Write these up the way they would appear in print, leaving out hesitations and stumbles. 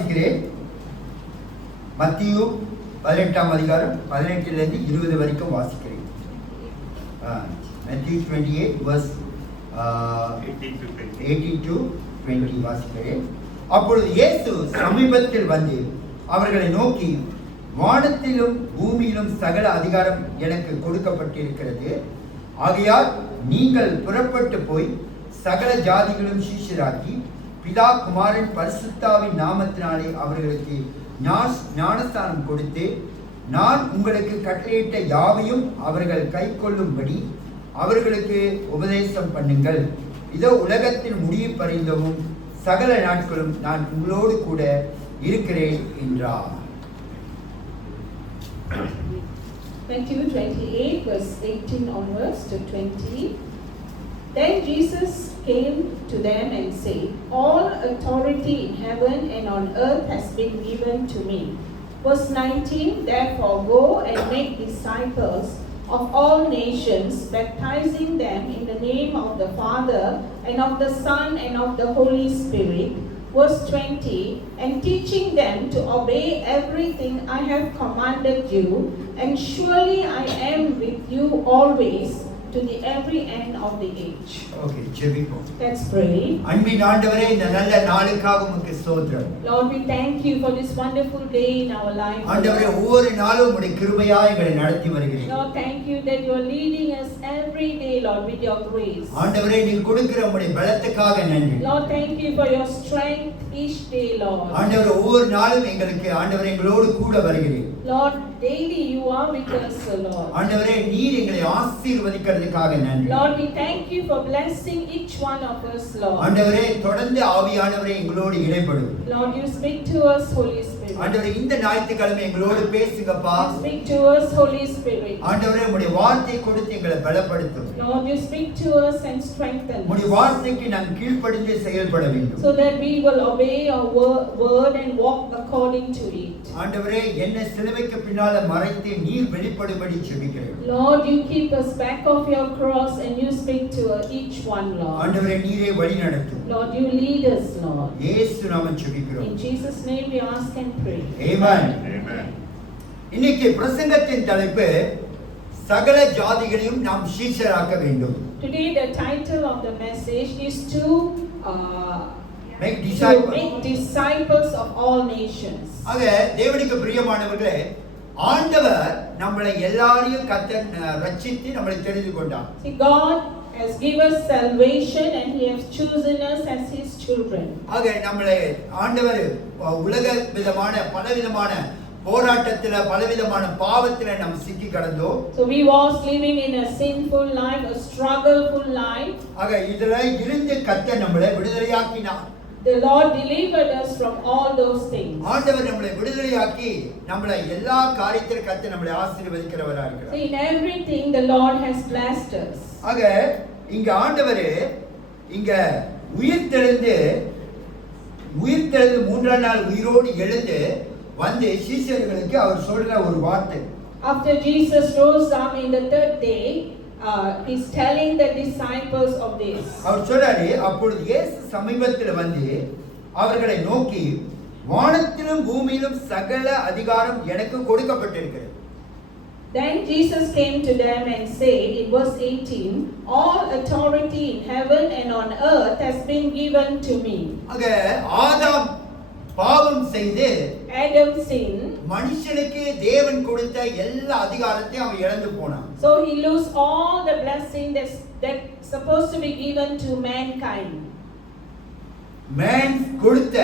வாசிக்கிறேன். மத்தேயு 18ஆம் அதிகாரம் 18 to 20 வரைக்கும் வாசிக்கிறேன். Matthew 28 verse 18 to 20 வாசிக்கிறேன். அப்பொழுது இயேசு சமீபத்தில் வந்து அவர்களை நோக்கி, வானத்திலும் பூமியிலும் சகல அதிகாரம் எனக்கு கொடுக்கப்பட்டிருக்கிறது. ஆகையால் நீங்கள் புறப்பட்டு போய் சகல ஜாதிகளும் சீஷராக்கி பிதா குமாரன் பரிசுத்தாவின் நாமத்தினாலே அவர்களுக்கு ஞானஸ்தானம் கொடுத்து, நான் உங்களுக்கு கட்டளையிட்ட யாவையும் அவர்கள் கை கொள்ளும்படி அவர்களுக்கு உபதேசம் பண்ணுங்கள். இதோ உலகத்தின் முடிவு பரிந்தவும் சகல நாட்களும் நான் உங்களோடு கூட இருக்கிறேன் என்றார். Matthew 28 verse 18 onwards to 20. Then Jesus came to them and said, all authority in heaven and on earth has been given to me. Verse 19, therefore go and make disciples of all nations, baptizing them in the name of the Father and of the Son and of the Holy Spirit. Verse 20, and teaching them to obey everything I have commanded you, and surely I am with you always to the every end of the age. Okay, ஜெபிப்போம். Let's pray. அன்பின் ஆண்டவரே, இந்த நல்ல நாளுக்காக உமக்கு ஸ்தோத்திரம். Lord, we thank you for this wonderful day in our life. ஆண்டவரே, ஒவ்வொரு நாளும் உம்முடைய கிருபையாய் எங்களை நடத்தி வருகிறீர். Lord, thank you that you are leading us every day, Lord, with your grace. ஆண்டவரே, நீர் கொடுக்கிற உம்முடைய பலத்துக்காக நன்றி. Lord, thank you for your strength each day, Lord. ஆண்டவரே, ஒவ்வொரு நாளும் எங்களுக்கு ஆண்டவரே எங்களோடு கூட வருகிறீர். Lord, daily you are with us, Lord. ஆண்டவரே, நீர் எங்களை ஆசீர்வதிக்கிறதுக்காக நன்றி. Lord, we thank you for blessing each one of us, Lord. ஆண்டவரே, தொடர்ந்து ஆவியானவரே எங்களோடு இடைப்படும். Lord, you speak to us, Holy Spirit. ஆண்டவரே, இந்த ஞாயிற்றுக்கிழமை எங்களோடு பேசுங்கப்பா. Speak to us, Holy Spirit. ஆண்டவரே, உம்முடைய வார்த்தை கொடுத்து எங்களை பலப்படுத்தும். Lord, you speak to us and strengthen us. உம்முடைய வார்த்தைக்கு நாம் கீழ்ப்படிந்து செயல்பட வேண்டும். So that we will obey your word and walk according to it. ஆண்டவரே, என்னை சிலுவைக்கு பின்னால மறைத்து நீர் வெளிப்படும்படி ஜெபிக்கிறேன். Lord, you keep us back of your cross and you speak to each one, Lord. ஆண்டவரே, நீரே வழி நடத்தும். Lord, you lead us, Lord. இயேசு நாமம் ஜெபிக்கிறோம். In Jesus' name we ask and pray. ஆமென். இன்னைக்கு பிரசங்கத்தின் தலைப்பு சகல ஜாதிகளையும் நாம் சீஷராக்க வேண்டும். Today the title of the message is to make disciples of all nations. ஆக தேவனுக்கு பிரியமானவர்களே, ஆண்டவர் நம்மளை எல்லாரையும் கர்த்தர் ரட்சித்து நம்மளை தெரிந்து கொண்டார். See, God has given us salvation and he has chosen us as his children. ஆக நம்மளை ஆண்டவர் உலக விதமான பலவிதமான போராட்டத்துல பலவிதமான பாவத்துல நாம் சிக்கி கடந்தோம். So we was living in a sinful life, a struggleful life. ஆக இதல இருந்து கர்த்தர் நம்மளை விடுதலையாக்கினார். The Lord delivered us from all those things. ஆண்டவர் நம்மளை விடுதலையாக்கி நம்மளை எல்லா காரியத்திலும் கர்த்தர் நம்மளை ஆசீர்வதிக்கிறவரா இருக்கிறார். In everything the Lord has blessed us. ஆக இங்க ஆண்டவர் இங்க உயிர்த்தெழுந்து மூன்றாம் நாள் உயிரோடு எழுந்து வந்து சீஷர்களுக்கு அவர் சொல்ற ஒரு வார்த்தை. After Jesus rose up in the third day, he's telling the disciples of this. அவர் சொல்றாரு, அப்பொழுது இயேசு சமீபத்தில் வந்து அவர்களை நோக்கி, வானத்திலும் பூமியிலும் சகல அதிகாரம் எனக்கு கொடுக்கப்பட்டிருக்கிறது. Then Jesus came to them and said in verse 18, all authority in heaven and on earth has been given to me. ஆக ஆதாம் பாவம் செய்து Adam sinned. மனுஷனுக்கு தேவன் கொடுத்த எல்லா அதிகாரத்தையும் அவன் இழந்து போனான். So he lost all the blessing that's supposed to be given to mankind. Man கொடுத்த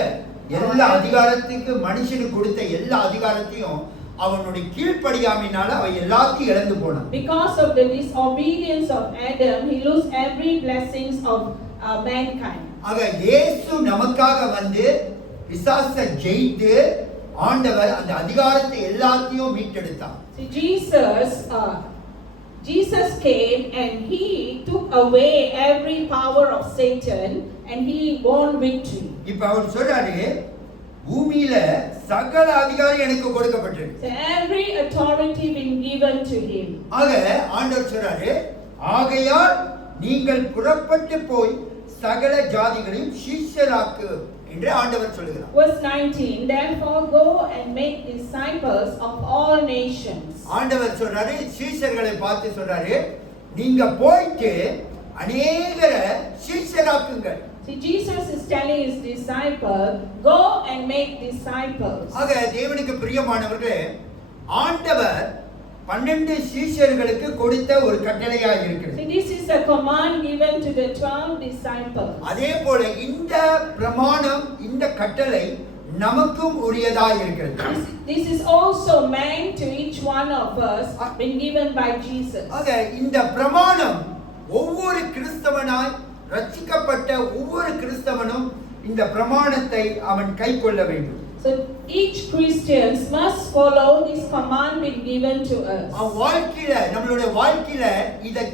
எல்லா அதிகாரத்துக்கு மனுஷனுக்கு கொடுத்த எல்லா அதிகாரத்தையும் அவனுடைய கீழ்ப்படியாமையினால அவன் எல்லாத்தையும் இழந்து போனான். Because of the disobedience of Adam, he lost every blessings of mankind. ஆக இயேசு நமக்காக வந்து பிசாசை ஜெயித்து ஆண்டவர் அந்த அதிகாரத்தை எல்லாத்தையும் மீட்டெடுத்தார். See, Jesus came and he took away every power of Satan and he won victory. இப்ப அவர் சொல்றாரு, பூமியில சகல அதிகாரம் எனக்கு கொடுக்கப்பட்டிருக்கு. So every authority been given to him. ஆக ஆண்டவர் சொல்றாரு, ஆகையால் நீங்கள் புறப்பட்டு போய் சகல ஜாதிகளையும் சீஷராக்கு என்று ஆண்டவர் சொல்லுகிறார். Verse 19, therefore go and make disciples of all nations. ஆண்டவர் சொல்றாரு, சீஷர்களை பார்த்து சொல்றாரு, நீங்க போயிட்டு அநேகரை சீஷராக்குங்கள். See, Jesus is telling his disciples, go and make disciples. ஆக தேவனுக்கு பிரியமானவர்களே, ஆண்டவர் 12 சீஷர்களுக்கு கொடுத்த ஒரு கட்டளையா இருக்கிறது. See, this is a command given to the 12 disciples. அதே போல இந்த பிரமாணம், இந்த கட்டளை நமக்கும் உரியதா இருக்கிறது. This is also meant to each one of us, been given by Jesus. ஆக இந்த பிரமாணம் ஒவ்வொரு கிறிஸ்தவனாய் ரட்சிக்கப்பட்ட ஒவ்வொரு கிறிஸ்தவனும் இந்த பிரமாணத்தை அவன் கைக்கொள்ள வேண்டும். So each Christian must follow this command been given to us. வாழ்க்கையில, நம்மளுடைய வாழ்க்கையில இதை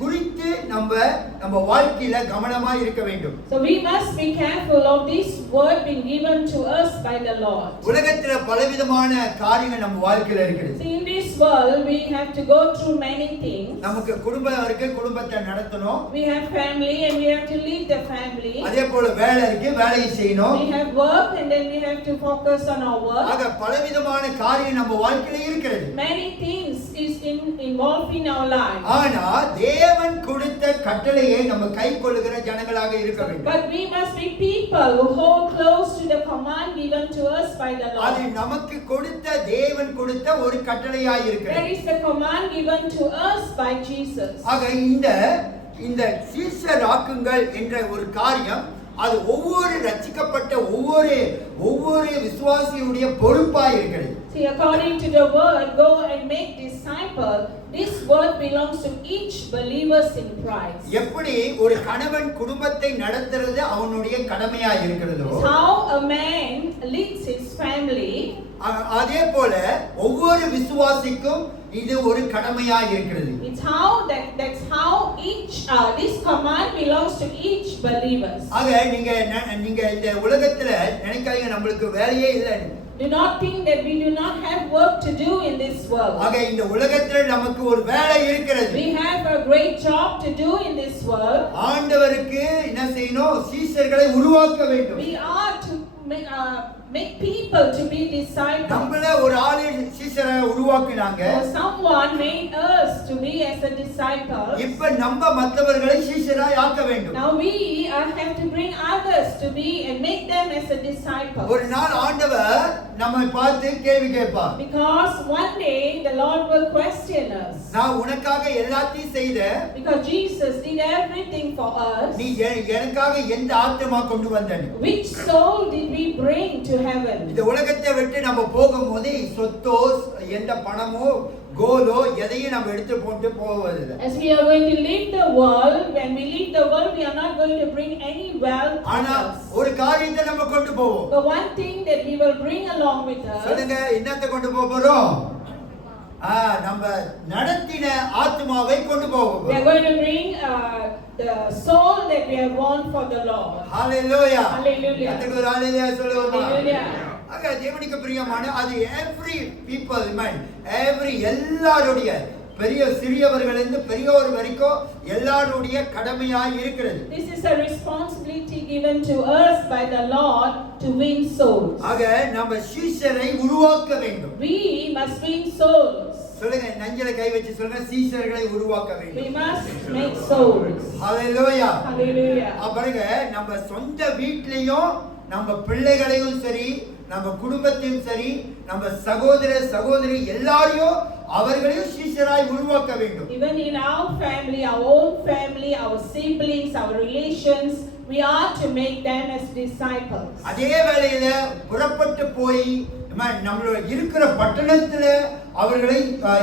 குறித்து நம்ம வாழ்க்கையில கவனமா இருக்க வேண்டும். So we must be careful of this word being given to us by the Lord. உலகத்துல பலவிதமான காரியங்கள் நம்ம வாழ்க்கையில இருக்குது. See, in this world we have to go through many things. நமக்கு குடும்பம் இருக்கு, குடும்பத்தை நடத்தணும். We have family and we have to lead the family. அதே போல வேலை இருக்கு, வேலையை செய்யணும். We have work and then we have to focus on our work. ஆக பலவிதமான காரியம் நம்ம வாழ்க்கையில இருக்கிறது. Many things is involved in our life. ஆனா தேவன் கொடுத்த கட்டளையை நம்ம கைக்கொள்ளுகிற ஜனங்களாக இருக்க வேண்டும். But we must be people who hold close to the command given to us by the Lord. அது நமக்கு கொடுத்த, தேவன் கொடுத்த ஒரு கட்டளையாய் இருக்கிறது. That is the command given to us by Jesus. ஆக இந்த சீஷராக்குங்கள் என்ற ஒரு காரியம், அது ஒவ்வொரு ரட்சிக்கப்பட்ட ஒவ்வொரு விசுவாசியுடைய பொறுப்பாய் இருக்கிறது. See, according to the word, go and make disciples. This word belongs to each believers in Christ. எப்படி ஒரு கணவன் குடும்பத்தை நடத்துறது அவனுடைய கடமையா இருக்கிறதோ, How a man leads his family. அதே போல ஒவ்வொரு விசுவாசிக்கும் இது ஒரு கடமையா இருக்கிறது. It's that's how each this command belongs to each believers. ஆக நீங்க இந்த உலகத்துல நினைக்காதீங்க நம்மளுக்கு வேலையே இல்லை. Do not think that we do not have work to do in this world. ஆக இந்த உலகத்துல நமக்கு ஒரு வேலை இருக்கிறது. We have a great job to do in this world. ஆண்டவருக்கு என்ன செய்யணும்? சீஷர்களை உருவாக்க வேண்டும். We are to make people to be disciples. நம்மள ஒரு ஆளு சீஷரை உருவாக்கினாங்க. Someone made us to be as a disciple. இப்ப நம்ம மற்றவர்களை சீஷராய் ஆக்க வேண்டும். Now we have to bring others to be and make them as a disciple. ஒரு நாள் ஆண்டவர் நம்மை பார்த்து கேள்வி கேட்பார். Because one day the Lord will question us. நான் உனக்காக எல்லாத்தையும் செய்தேன். Because Jesus did everything for us. நீ எனக்காக எந்த ஆத்துமா கொண்டு வந்தேன்? Which soul did we bring to heaven? இந்த உலகத்தை விட்டு நம்ம போகும்போது சொத்தோ எந்த பணமோ கோலோ எதையும் நம்ம எடுத்து போட்டு போவதில்லை. As we are going to leave the world, when we leave the world, we are not going to bring any wealth with ஆனா us. ஒரு காரியத்தை நம்ம கொண்டு போவோம். But one thing that we will bring along with us. சொல்லுங்க, என்னத்தை கொண்டு போறோம்? நம்ம நடத்தின ஆத்மாவை கொண்டு போவோம். We are going to bring the soul that we have won for the Lord. Hallelujah. Hallelujah. கர்த்தருக்கு ஒரு ஹalleluya சொல்லுவோமா? Hallelujah. ஆக தேவனுக்கு பிரியமான அது every people man, every எல்லாருடைய பெரிய சிறியவர்களிலிருந்து பெரியோர் வரைக்கும் எல்லாருடைய கடமையாய் இருக்கிறது. This is a responsibility given to us by the Lord to win souls. ஆக நம்ம சீஷரை உருவாக்க வேண்டும். We must win souls. சொல்லுங்க, நெஞ்சில கை வச்சு சொல்லுங்க, சீஷர்களை உருவாக்க வேண்டும். We must make souls. Hallelujah. Hallelujah. பாருங்க, நம்ம சொந்த வீட்லயும் நம்ம பிள்ளைகளையும் சரி, நம்ம குடும்பத்தையும் சரி, நம்ம சகோதர சகோதரி எல்லாரையும் அவர்களையும் சீஷராய் உருவாக்க வேண்டும். Even in our family, our own family, our siblings, our relations, we are to make them as disciples. அதே வேளையில புறப்பட்டு போய் நம்மளோட இருக்கிற பட்டணத்துல அவர்களை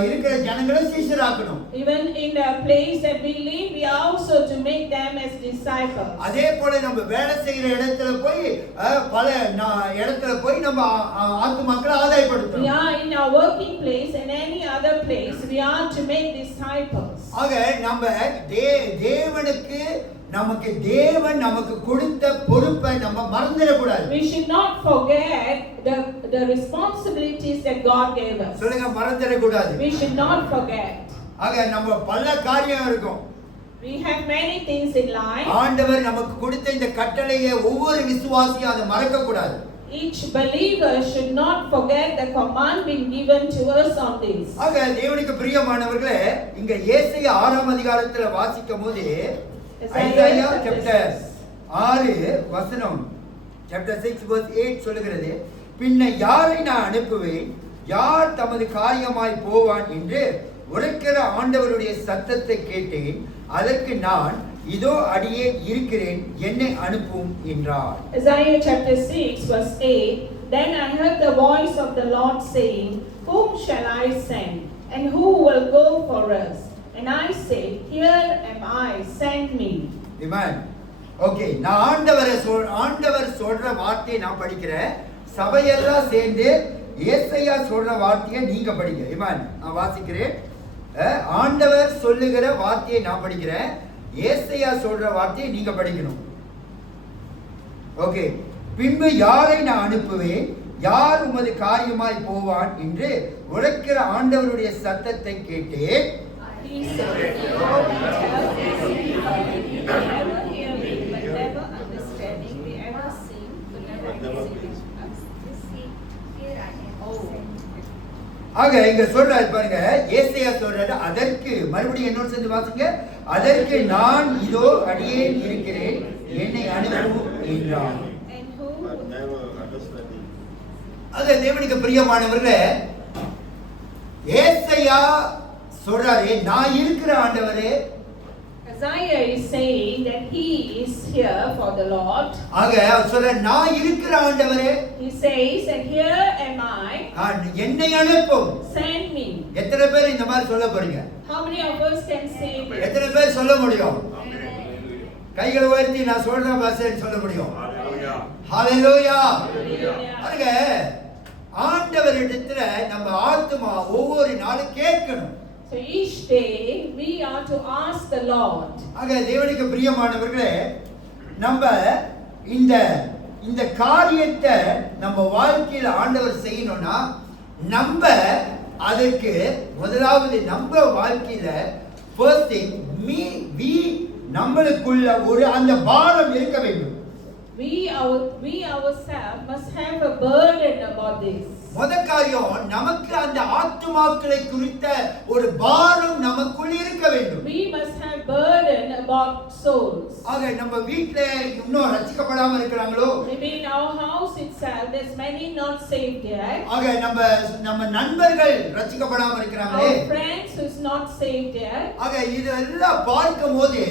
இருக்கிற ஜனங்களை சீஷராக்கணும். Even in the place that we live, we are also to make them as disciples. அதே போல நம்ம வேலை செய்யற இடத்துல போய் பல இடத்துல போய் நம்ம ஆத்துமாக்களை ஆதாயப்படுத்தணும். We are in our working place and any other place, we are to make disciples. ஆக நம்ம தேவனுக்கு தேவன் நமக்கு கொடுத்த பொறுப்பை நம்ம மறந்துடக்கூடாது. We should not forget the responsibilities that God gave us. சொல்லுங்க, மறந்துடக்கூடாது. We should not forget. ஆக நம்ம பல காரியம் இருக்கும். We have many things in life. ஆண்டவர் நமக்கு கொடுத்த இந்த கட்டளையை ஒவ்வொரு விசுவாசியும் அதை மறக்க கூடாது. Each believer should not forget the command being given to us on this. ஆக தேவனுக்கு பிரியமானவர்களே, இங்க ஏசாயா 6ஆம் அதிகாரத்துல வாசிக்கும்போது ஐசாயா chapter 6 வசனம் chapter 6 verse 8 சொல்லுகிறது, பின்ன யாரை நான் அனுப்புவேன், யார் தமது காரியமாய் போவான் என்று உரைக்கிற ஆண்டவருடைய சத்தத்தை கேட்டேன், அதற்கு நான் இதோ அடியே இருக்கிறேன், என்னை அனுப்பும் என்றார். Isaiah chapter 6 verse 8, Then I heard the voice of the Lord saying, Whom shall I send, and who will go for us? And I said, Here am I, send me. Amen. Okay, நான் ஆண்டவர் சொல்ற வார்த்தையை நான் படிக்கிறேன். சபையெல்லாம் சேர்ந்து ஏசாயா சொல்ற வார்த்தையை நீங்க படிங்க. Amen. நான் வாசிக்கிறேன். ஆண்டவர் சொல்லுகிற வார்த்தையை நான் படிக்கிறேன். ஏசாயா சொல்ற வார்த்தையை நீங்க படிக்கணும். ஓகே. பின்பு யாரை நான் அனுப்புவேன், யார் உமது காரியமாய் போவான் என்று உரைக்கிற ஆண்டவருடைய சத்தத்தை கேட்டேன். He said, Behold, I tell these people, we ever hearing, but never understanding, we ever sing, but never receiving us. ஆக இங்க சொல்றாரு பாருங்க, ஏசாயா சொல்றாரு, அதற்கு மறுபடியும் என்னோட சேர்ந்து வாசிங்க, அதற்கு நான் இதோ அடியேன் இருக்கிறேன், என்னை அனுப்பும் என்றார். ஆக தேவனுக்கு பிரியமானவர்களே, ஏசாயா சொல்றாரு, நான் இருக்கிற ஆண்டவரே. Isaiah is saying that he is here for the Lord. ஆக அவர் சொல்றாரு, நான் இருக்கிற ஆண்டவரே. He says that here am I. என்னை அனுப்பும். Send me. எத்தனை பேர் இந்த மாதிரி சொல்ல போறீங்க? How many of us can say this? எத்தனை பேர் சொல்ல முடியும்? கைகளை உயர்த்தி நான் சொல்ற பாஷைன்னு சொல்ல முடியும். ஹalleluya. பாருங்க, ஆண்டவரிடத்துல நம்ம ஆத்துமா ஒவ்வொரு நாளும் கேட்கணும். So each day we are to ask the Lord. ஆக தேவனுக்கு பிரியமானவர்களே, நம்ம இந்த காரியத்தை நம்ம வாழ்க்கையில் ஆண்டவர் செய்யணும்னா நம்ம அதற்கு முதலாவது நம்ம வாழ்க்கையில first thing we நம்மளுக்குள்ள ஒரு அந்த பாரம் இருக்க வேண்டும். We ourselves must have a burden about this. முதல் காரியம், நமக்கு அந்த ஆத்துமாக்களை குறித்த ஒரு பாரம் நமக்குள் இருக்க வேண்டும். We must have burden about souls. ஆக நம்ம வீட்ல இன்னும் ரட்சிக்கப்படாம இருக்கறாங்களோ, Maybe in our house itself there's many not saved yet. ஆக நம்ம நண்பர்கள் ரட்சிக்கப்படாம இருக்கறாங்களே, Our friends who's not saved yet. ஆக இதெல்லாம் பார்க்கும்போது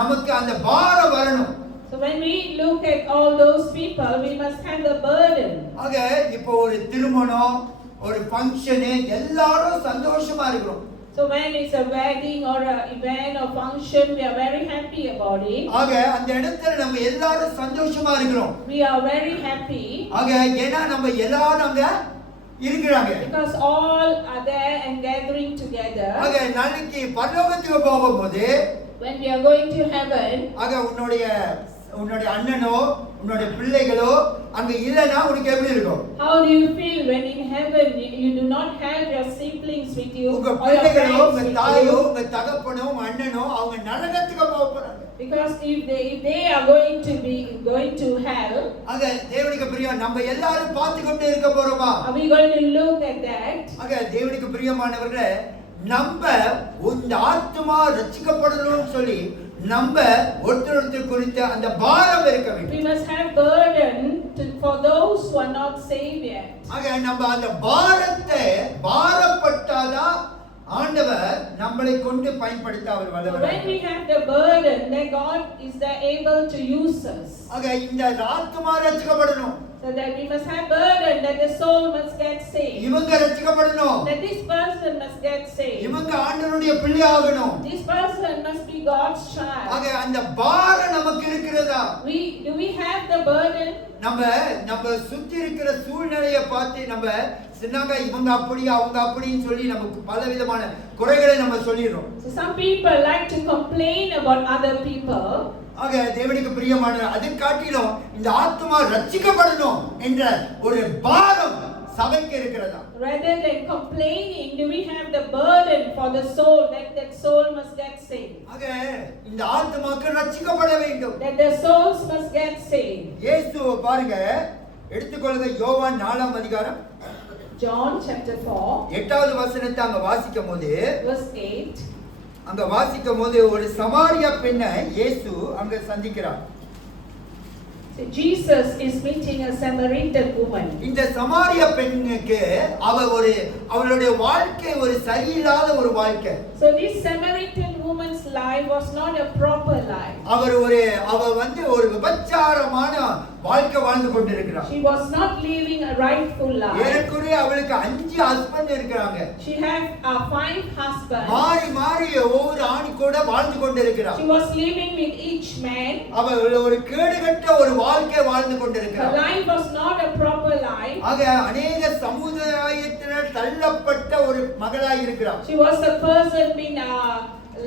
நமக்கு அந்த பாரம் வரணும். So when we look at all those people, we must have the burden. ஆக இப்போ ஒரு திருமணம், ஒரு ஃபங்க்ஷன், எல்லாரும் சந்தோஷமா இருக்கிறோம். So when it's a wedding or a event or function, we are very happy about it. ஆக அந்த இடத்துல நம்ம எல்லாரும் சந்தோஷமா இருக்கிறோம். We are very happy. ஆக ஏனா நம்ம எல்லாரும் அங்க இருக்கிறாங்க. Because all are there and gathering together. ஆக நாளைக்கு பரலோகத்துக்கு போகும்போது, when we are going to heaven, ஆக உன்னுடைய அண்ணனோ உன்னுடைய பிள்ளைகளோ அங்க இல்லனா உனக்கு எப்படி இருக்கும்? How do you feel when in heaven you do not have your siblings with you? உங்க பிள்ளைகளோ, உங்க தாயோ, உங்க தகப்பனோ, உங்க அண்ணனோ அவங்க நரகத்துக்கு போறாங்க. Because if they are going to hell, ஆக தேவனுக்கு பிரியம், நம்ம எல்லாரும் பார்த்து கொண்டே இருக்க போறோமா? are we going to look at that? ஆக தேவனுக்கு பிரியமானவர்களே, நம்ம இந்த ஆத்துமா ரட்சிக்கப்படணும்னு சொல்லி நம்ம ஒருத்தர் குறித்த அந்த பாரம் இருக்க வேண்டும். We must have burden for those who are not saved yet. ஆக நம்ம அந்த பாரப்பட்டாதான் ஆண்டவர் நம்மளை கொண்டு பயன்படுத்த அவர் வல்லவர். When we have the burden, then God is there able to use us. ஆக இந்த ஆத்துமா ரட்சிக்கப்படணும். So that we must have burden that the soul must get saved. இவங்க ரட்சிக்கப்படணும். That this person must get saved. இவங்க ஆண்டவருடைய பிள்ளை ஆகணும். This person must be God's child. ஆக அந்த பாரம் நமக்கு இருக்கிறதா? Do we have the burden? நம்ம சுத்தி இருக்கிற சூழ்நிலையை பார்த்து நம்ம சின்னங்க இவங்க அப்படி அவங்க அப்படினு சொல்லி நமக்கு பலவிதமான குறைகளை நம்ம சொல்லிரோம். So some people like to complain about other people. ஆக தேவனுக்கு பிரியமான அதை காட்டிலும் இந்த ஆத்துமா ரட்சிக்கப்படணும் என்ற ஒரு பாரம் சபைக்கு இருக்கிறதா? Rather than complaining, do we have the burden for the soul that soul must get saved? ஆக இந்த ஆத்துமாக்கு ரட்சிக்கப்பட வேண்டும். That the souls must get saved. இயேசு பாருங்க, எடுத்துக்கொள்ளுங்க யோவான் 4ஆம் அதிகாரம் John chapter 4 8வது வசனத்தை அங்க வாசிக்கும்போது, verse 8. அங்க வாசிக்கும்போது ஒரு சமாரியா பெண்ணை இயேசு அங்க சந்திக்கிறார். So Jesus is meeting a Samaritan woman. இந்த சமாரியா பெண்ணுக்கு அவளுடைய வாழ்க்கை ஒரு சரியில்லாத ஒரு வாழ்க்கை. So this Samaritan woman's life was not a proper life. அவ வந்து ஒரு விபச்சாரமான வாழ்க்கை வாழ்ந்து கொண்டிருக்கிறார். She was not living a rightful life. ஏறக்குறைய அவளுக்கு 5 ஹஸ்பண்ட் இருக்காங்க. She had 5 husbands. மாறி ஒவ்வொரு ஆணி கூட வாழ்ந்து கொண்டிருக்கிறார். She was living with each man. அவள் ஒரு கேடுகட்ட ஒரு வாழ்க்கை வாழ்ந்து Her கொண்டிருக்கிறார். life was not a proper life. ஆக அநேக சமுதாயத்தினர் தள்ளப்பட்ட ஒரு மகளாய் இருக்கிறார். She was a person being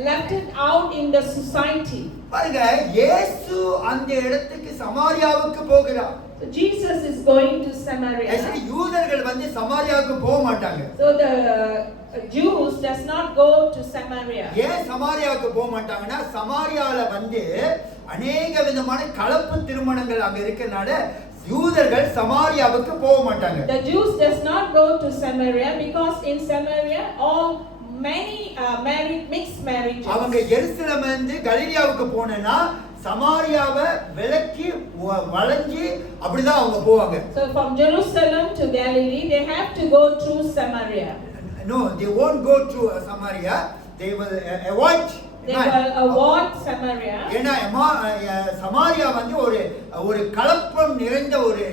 left out in the society. பாருங்க, இயேசு அந்த இடத்துக்கு சமாரியாவுக்கு போகிறார். So Jesus is going to Samaria. Actually யூதர்கள் வந்து சமாரியாவுக்கு போக மாட்டாங்க. So the Jews does not go to Samaria. ஏன் சமாரியாவுக்கு போக மாட்டாங்கன்னா, சமாரியால வந்து அநேக விதமான கலப்பு திருமணங்கள் அங்க இருக்கனால யூதர்கள் சமாரியாவுக்கு போக மாட்டாங்க. The Jews does not go to Samaria because in Samaria many married mixed marriages. அவங்க எருசலேம் வந்து கலிலியாவுக்கு போனேன்னா சமாரியாவை விலக்கி வளைஞ்சி அப்படிதான் அவங்க போவாங்க. So from Jerusalem to Galilee they have to go through Samaria. No, they won't go through Samaria. They will avoid. They will avoid Samaria. ஏன்னா சமாரியா வந்து ஒரு கலப்பம் நிறைந்த ஒரு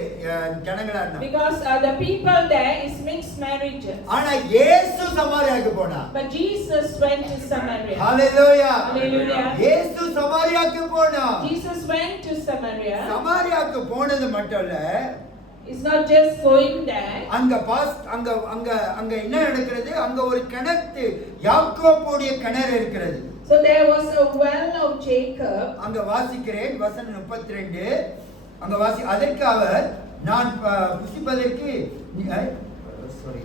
ஜனங்களா இருந்தாங்க. Because the people there is mixed marriages. ஆனா இயேசு சமாரியாவுக்கு போனார். But Jesus went to Samaria. Hallelujah. Hallelujah. இயேசு சமாரியாவுக்கு போனார். Jesus went to Samaria. சமாரியாவுக்கு போனது மட்டும் இல்ல, It's not just going there. அங்க என்ன நடக்கிறது? அங்க ஒரு கிணத்து, யாக்கோபுடைய கிணறு இருக்கிறது. So there was a well of Jacob. அங்க வாசிக்கிறேன் வசனம் 32. அங்க அதற்கு அவர் நான் புசிப்பதற்கு சாரி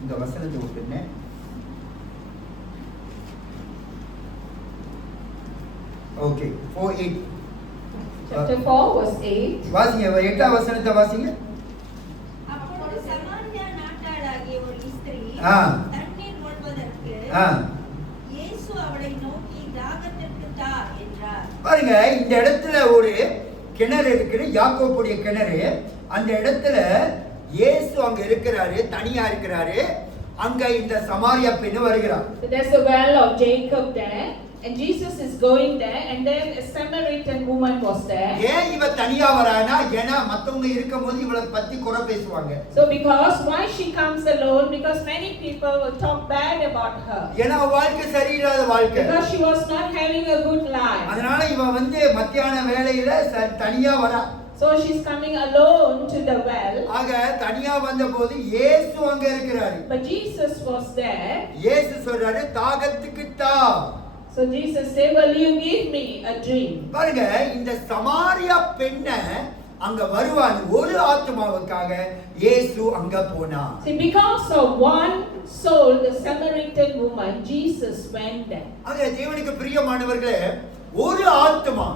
இந்த வசனத்தை விட்டுனேன். Okay 4:8 Chapter 4 verse 8. வாசிங்க 8ஆம் வசனத்தை வாசிங்க. அப்பொழுது சமாரியா நாட்டாளாகிய ஒரு ஸ்திரீ தண்ணீர் மொள்வதற்கு இயேசு அவளை நோக்கி தாகத்திற்கு தா என்றார். பாருங்க, இந்த இடத்துல ஒரு கிணறு இருக்குது, யாக்கோபுடைய கிணறு. அந்த இடத்துல இயேசு அங்க இருக்கிறாரு, தனியா இருக்கிறாரு. அங்க இந்த சமாரியா பெண்ணு வருகிறார். So there's a well of Jacob there. And Jesus is going there, and then a Samaritan woman was there. ஏன் இவ தனியா வரானா? ஏனா மத்தவங்க இருக்கும்போது இவளை பத்தி குறை பேசுவாங்க. So because why she comes alone? Because many people will talk bad about her. ஏனா வாழ்க்கை சரியில்லாத வாழ்க்கை. Because she was not having a good life. அதனால இவ வந்து மத்தியான வேளையில தனியா வரா. So she's coming alone to the well. ஆக தனியா வந்தபோது இயேசு அங்க இருக்கிறாரு. But Jesus was there. இயேசு சொல்றாரு, தாகத்துக்கு தா. So Jesus said, "Will you give me a drink?" பாருங்க, இந்த சமாரியா பெண்ணை அங்க வருவான் ஒரு ஆத்துமாவுக்காக இயேசு அங்க போனார். See, because of one soul, the Samaritan woman, Jesus went there. ஆக தேவனுக்கு பிரியமானவர்களே, ஒரு ஆத்துமா,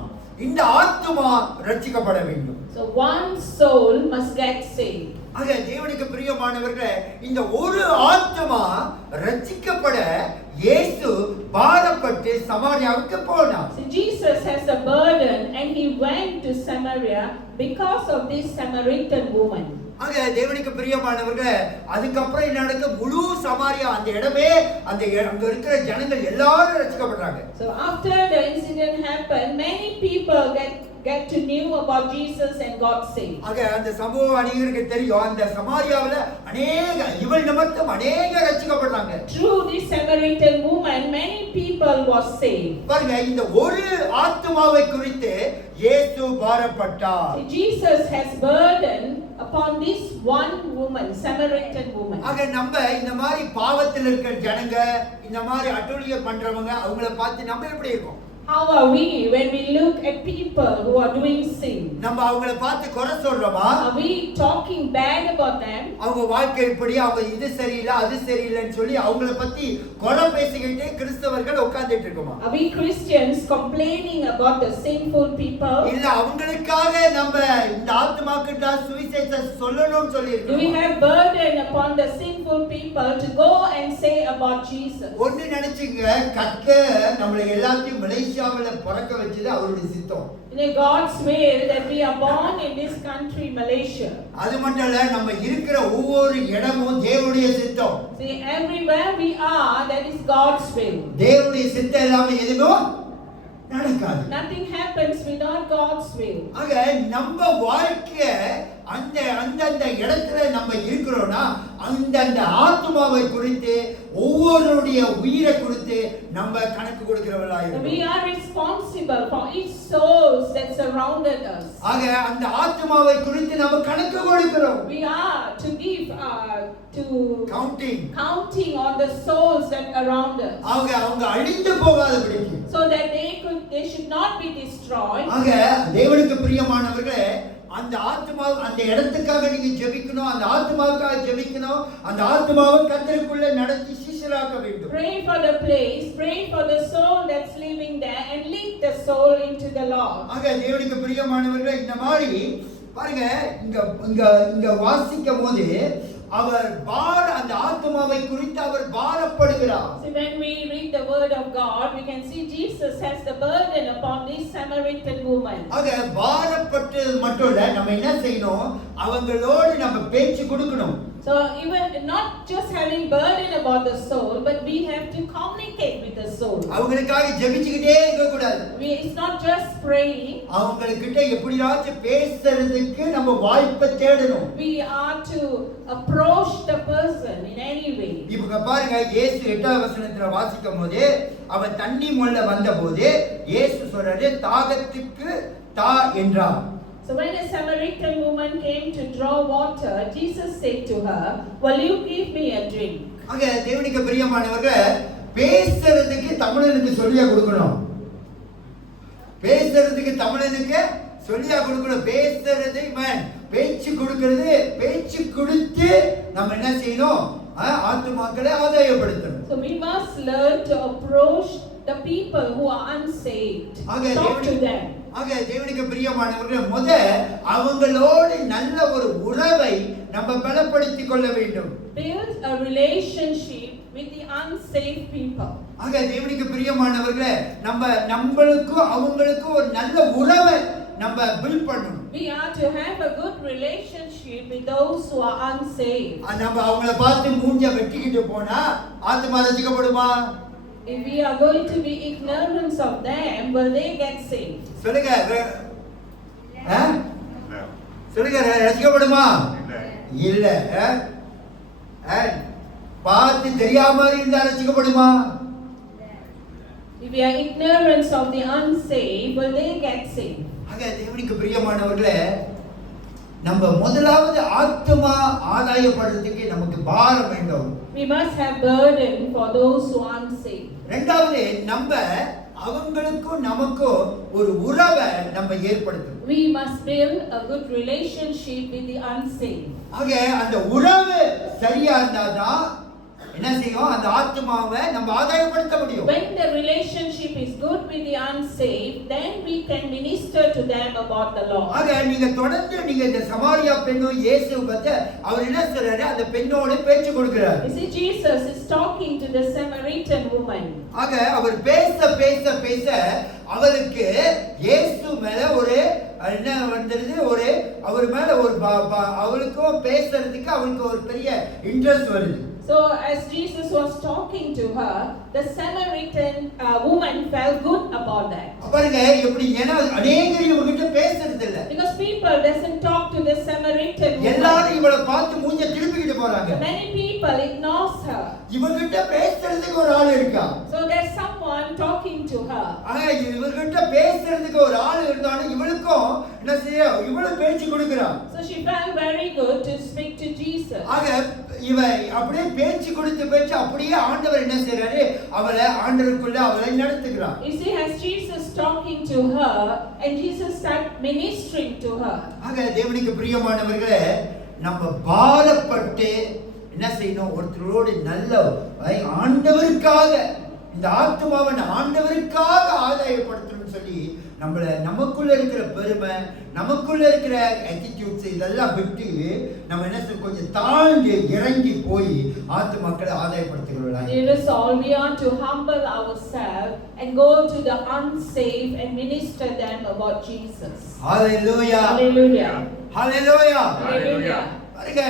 இந்த ஆத்துமா ரட்சிக்கப்பட வேண்டும். So one soul must get saved. ஆக தேவனுக்கு பிரியமானவர்களே, இந்த ஒரு ஆத்துமா ரட்சிக்கப்பட இயேசு பாரப்பட்டு சமாரியாவுக்கு போனார். So Jesus has a burden and he went to Samaria because of this Samaritan woman. ஆக தேவனுக்கு பிரியமானவர்களே, அதுக்கப்புறம் என்ன நடக்குது? முழு சமாரியா அந்த இடமே அங்க இருக்கிற ஜனங்கள் எல்லாரும் ரட்சிக்கப்படுறாங்க. So after the incident happened, many people get to knew about Jesus and got saved. ஆக அந்த சம்பவம் அநேகருக்கு தெரியும். அந்த சமாரியாவுல இவள் நிமித்தம் அநேக ரட்சிக்கப்படுறாங்க. Through this Samaritan woman, many people was saved. பாருங்க, இந்த ஒரு ஆத்துமாவை குறித்து இயேசு பாரப்பட்டார். Jesus has burden upon this one woman, Samaritan woman. ஆக நம்ம இந்த மாதிரி பாவத்தில் இருக்கிற ஜனங்க, இந்த மாதிரி அட்டூழியம் பண்றவங்க, அவங்கள பார்த்து நம்ம எப்படி இருக்கோம்? How are we when we look at people who are doing sin? நம்ம அவங்கள பார்த்து குறை சொல்றோமா? Are we talking bad about them? அவங்க வாழ்க்கை இப்படி, அவங்க இது சரியில்லை அது சரியில்லைன்னு சொல்லி அவங்கள பத்தி குறை பேசிக்கிட்டு கிறிஸ்தவர்கள் உட்கார்ந்துட்டு இருக்கோமா? Are we Christians complaining about the sinful people? இல்ல அவங்களுக்காக நம்ம இந்த ஆத்துமாக்கிட்ட சுவிசேஷத்தை சொல்லணும்னு சொல்லி Do we இருக்கோம். have burden upon the sinful people to go and say about Jesus? ஒண்ணு நினைச்சுங்க, கர்த்தர் நம்மள எல்லாத்தையும் மலேசியாவுல பிறக்க வச்சது அவருடைய சித்தம். In a God's will that we are born in this country, Malaysia. அது மட்டும் இல்ல, நம்ம இருக்கிற ஒவ்வொரு இடமும் தேவனுடைய சித்தம். See, everywhere we are, that is God's will. தேவனுடைய சித்தம் இல்லாம எதுவும் நடக்காது. Nothing happens without God's will. ஆக நம்ம வாழ்க்கை அந்த இடத்துல நம்ம இருக்கிறோம்னா அந்த ஆத்துமாவை குறித்து ஒவ்வொருடைய உயிரை குறித்து நம்ம கணக்கு கொடுக்கிறவர்களா இருக்கோம். We are responsible for each soul that surrounded us. ஆக அந்த ஆத்துமாவை குறித்து நம்ம கணக்கு கொடுக்கிறோம். We are to give to counting on the souls that around us. அவங்க அழிந்து போகாதபடிக்கு, so that they should not be destroyed. ஆக தேவனுக்கு பிரியமானவர்களே, அந்த ஆத்துமா அந்த இடத்துக்காக நீங்க ஜெபிக்கணும், அந்த ஆத்துமாவுக்காக ஜெபிக்கணும், அந்த ஆத்துமாவை கர்த்தருக்குள்ள நடத்தி சீஷராக்க வேண்டும். Pray for the place, pray for the soul that's living there and lead the soul into the Lord. ஆக தேவனுக்கு பிரியமானவர்களே, இந்த மாதிரி பாருங்க, இங்க வாசிக்கும் போது அவர் அந்த ஆத்துமாவை குறித்து அவர் பாரப்படுகிறார். So when we read the word of God, we can see Jesus has the burden upon this Samaritan woman. ஆக பாரப்பட்டு மட்டும் இல்ல, நம்ம என்ன செய்யணும், அவங்களோடு நம்ம பேச்சு கொடுக்கணும். So even not just having burden about the soul, but we have to communicate with the soul. அவங்களுக்காக ஜெபிச்சிட்டே இருக்க கூடாது. It's not just praying. அவங்ககிட்ட எப்படியாச்சும் பேசுறதுக்கு நம்ம வாய்ப்பை தேடணும். We are to approach the person in any way. இப்ப பாருங்க, இயேசு 8வது வசனத்துல வாசிக்கும்போது அவன் தண்ணி மொள்ள வந்தபோது இயேசு சொல்றாரு, தாகத்துக்கு தா என்றார். So when a Samaritan woman came to draw water, Jesus said to her, "Will you give me a drink?" ஆக தேவனுக்கு பிரியமானவர்களே, பேசுறதுக்கு தமிழனுக்கு சொல்லியா கொடுக்கணும். பேசுறதுக்கு தமிழனுக்கு சொல்லியா கொடுக்கணும். பேசுறது பேச்சு கொடுக்கிறது, பேச்சு கொடுத்து நம்ம என்ன செய்யணும், ஆத்துமாக்களை ஆதாயப்படுத்தணும். So we must learn to approach the people who are unsaved. Talk to them. ஆக தேவனுக்கு பிரியமானவர்களே, அவங்களோடு நல்ல ஒரு உறவை நம்ம பலப்படுத்திக் கொள்ள வேண்டும். Build a relationship with the unsaved people. ஆக தேவனுக்கு பிரியமானவர்களே, நம்மளுக்கும் அவங்களுக்கும் ஒரு நல்ல உறவை நம்ம பில்ட் பண்ணணும். We are to have a good relationship with those who are unsaved. நம்ம அவங்கள பார்த்து மூஞ்ச வெட்டிக்கிட்டு போனா ஆத்துமா ரட்சிக்கப்படுமா? If we are going to be ignorant of them, will they get saved? சொல்லுங்க, சொல்லுங்க, ரட்சிக்கப்படுமா? இல்ல. பார்த்து தெரியாம இருந்தா ரட்சிக்கப்படுமா? If we are ignorant of the unsaved, will they get saved? ஆக தேவனுக்கு பிரியமானவர்களே, நம்ம முதலாவது ஆத்துமா ஆதாயப்படுறதுக்கு நமக்கு பாரம் வேண்டும். We must have burden for those who are unsaved. இரண்டாவது, நம்ம அவங்களுக்கும் நமக்கும் ஒரு உறவை நம்ம ஏற்படுத்தணும். We must build a good relationship with the unsaved. ஆக அந்த உறவு சரியா இருந்தாதான் என்ன செய்யும், அந்த ஆத்துமாவை நம்ம ஆதாயப்படுத்த முடியும். When the relationship is good with the unsaved, then we can minister to them about the Lord. ஆக நீங்க தொடர்ந்து இந்த சமாரியா பெண்ணும் இயேசுவை பத்தி அவர் என்ன சொல்றாரு, அந்த பெண்ணோடு பேச்சு கொடுக்கிறார். You see, Jesus is talking to the Samaritan woman. ஆக அவர் பேச பேச பேச அவருக்கு இயேசு மேல ஒரு என்ன வந்தது, ஒரு அவர் மேல ஒரு அவளுக்கும் பேசுறதுக்கு அவருக்கு ஒரு பெரிய இன்ட்ரெஸ்ட் வருது. So as Jesus was talking to her, the Samaritan woman felt good about that. பாருங்க எப்படி, ஏன்னா अनेகர் இவங்கிட்ட பேசுறது இல்ல. Because people doesn't talk to the Samaritan woman. எல்லாரும் இவளை பார்த்து மூஞ்ச திருப்பிக்கிட்டு போறாங்க. Many people ignores her. இவங்கிட்ட பேசுறதுக்கு ஒரு ஆள் இருக்கா. So there's someone talking to her. இவங்கிட்ட பேசுறதுக்கு ஒரு ஆள் இருந்தாலும் இவளுக்கும் என்ன செய்ய, இவளு பேச்சு கொடுக்கிறா. So she felt very good to speak to Jesus. ஆக இவ அப்படியே பேச்சு கொடுத்து பேச்சு அப்படியே ஆண்டவர் என்ன செய்றாரு, அவளை ஆண்டவருக்குள்ள அவளை நடத்துகிறார். You see, as Jesus talking to her, and Jesus start ministering to her. ஆக தேவனுக்கு பிரியமானவர்களே, நம்ம பாரப்பட்டு என்ன செய்யணும், ஒருத்தரோடு நல்ல ஆண்டவருக்காக இந்த ஆத்துமாவை ஆண்டவருக்காக ஆதாயப்படுத்தணும்னு சொல்லி நமக்குள்ள இருக்கிற பெருமை, நமக்குள்ள இருக்கிற attitudes இதெல்லாம் விட்டு நம்ம என்ன செய்ய, கொஞ்சம் தாழ்ந்து இறங்கி போய் ஆத்துமாக்களை ஆதாயப்படுத்துகிறோம். It is all we are to humble ourselves and go to the unsaved and minister them about Jesus. Hallelujah. Hallelujah. Hallelujah. Hallelujah. பாருங்க,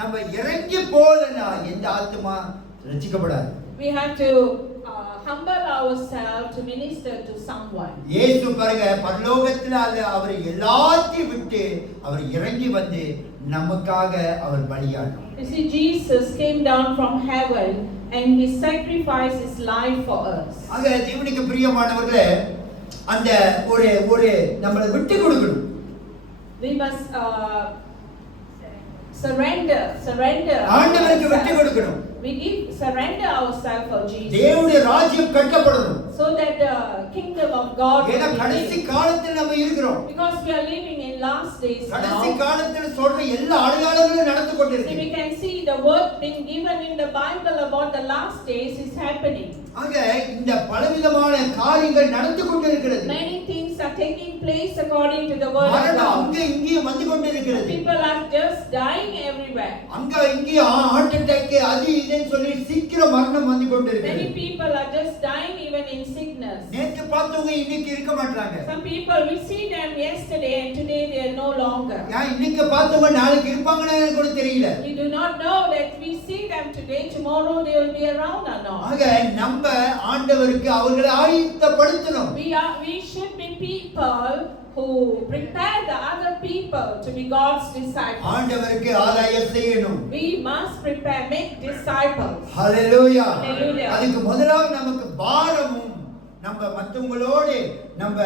நம்ம இறங்கி போலனா எந்த ஆத்துமா ரட்சிக்கப்படாது. We have to humble ourselves to minister to someone. இயேசு பாருங்க, பரலோகத்துல அவர் எல்லாத்தையும் விட்டு அவர் இறங்கி வந்து நமக்காக அவர் பலியானார். You see, Jesus came down from heaven and he sacrificed his life for us. ஆக தேவனுக்கு பிரியமானவர்களே, அந்த ஒரு நம்மளை விட்டு கொடுக்கணும். We must surrender ஆண்டவருக்கு விட்டு கொடுக்கணும். we surrender ourselves for Jesus, தேவனுடைய ராஜ்யம் கட்டப்படணும். so that the kingdom of God ஏன்னா will be கடைசி built. காலத்துல நம்ம இருக்கிறோம். Because we are living in last days கடைசி now. காலத்துல சொல்ற எல்லா அடையாளங்களும் நடந்து See, கொண்டிருக்கு. we can see the word being given in the Bible about the last days is happening. ஆக இந்த பலவிதமான காரியங்கள் நடந்து கொண்டிருக்கிறது. Many things are taking place according to the word of மரணம் God. அங்க இங்கேயும் வந்து கொண்டிருக்கிறது. People are just dying everywhere. அங்க இங்கேயும் ஹார்ட் அட்டாக் அது இதுன்னு சொல்லி சீக்கிரம் மரணம் வந்து கொண்டிருக்கிறது. Many people are just dying even in sickness. நேத்து பார்த்தவங்க இன்னைக்கு இருக்க மாட்டாங்க. Some people, we see them yesterday and today they are no longer. ஏன் இன்னைக்கு பார்த்தவங்க நாளைக்கு இருப்பாங்கன்னு எனக்கு கூட தெரியல. We do not know that we see them today, tomorrow they will be around or not. ஆக நம்ம ஆண்டவருக்கு அவர்களை ஆயத்தப்படுத்தணும். We should be people who prepare the other people to be God's disciples. ஆண்டவருக்கு ஆதாயம் செய்யணும். We must prepare, make disciples. Hallelujah. Hallelujah. அதுக்கு முதலாவது நமக்கு பாரமும் நம்ம மத்தவங்களோடு நம்ம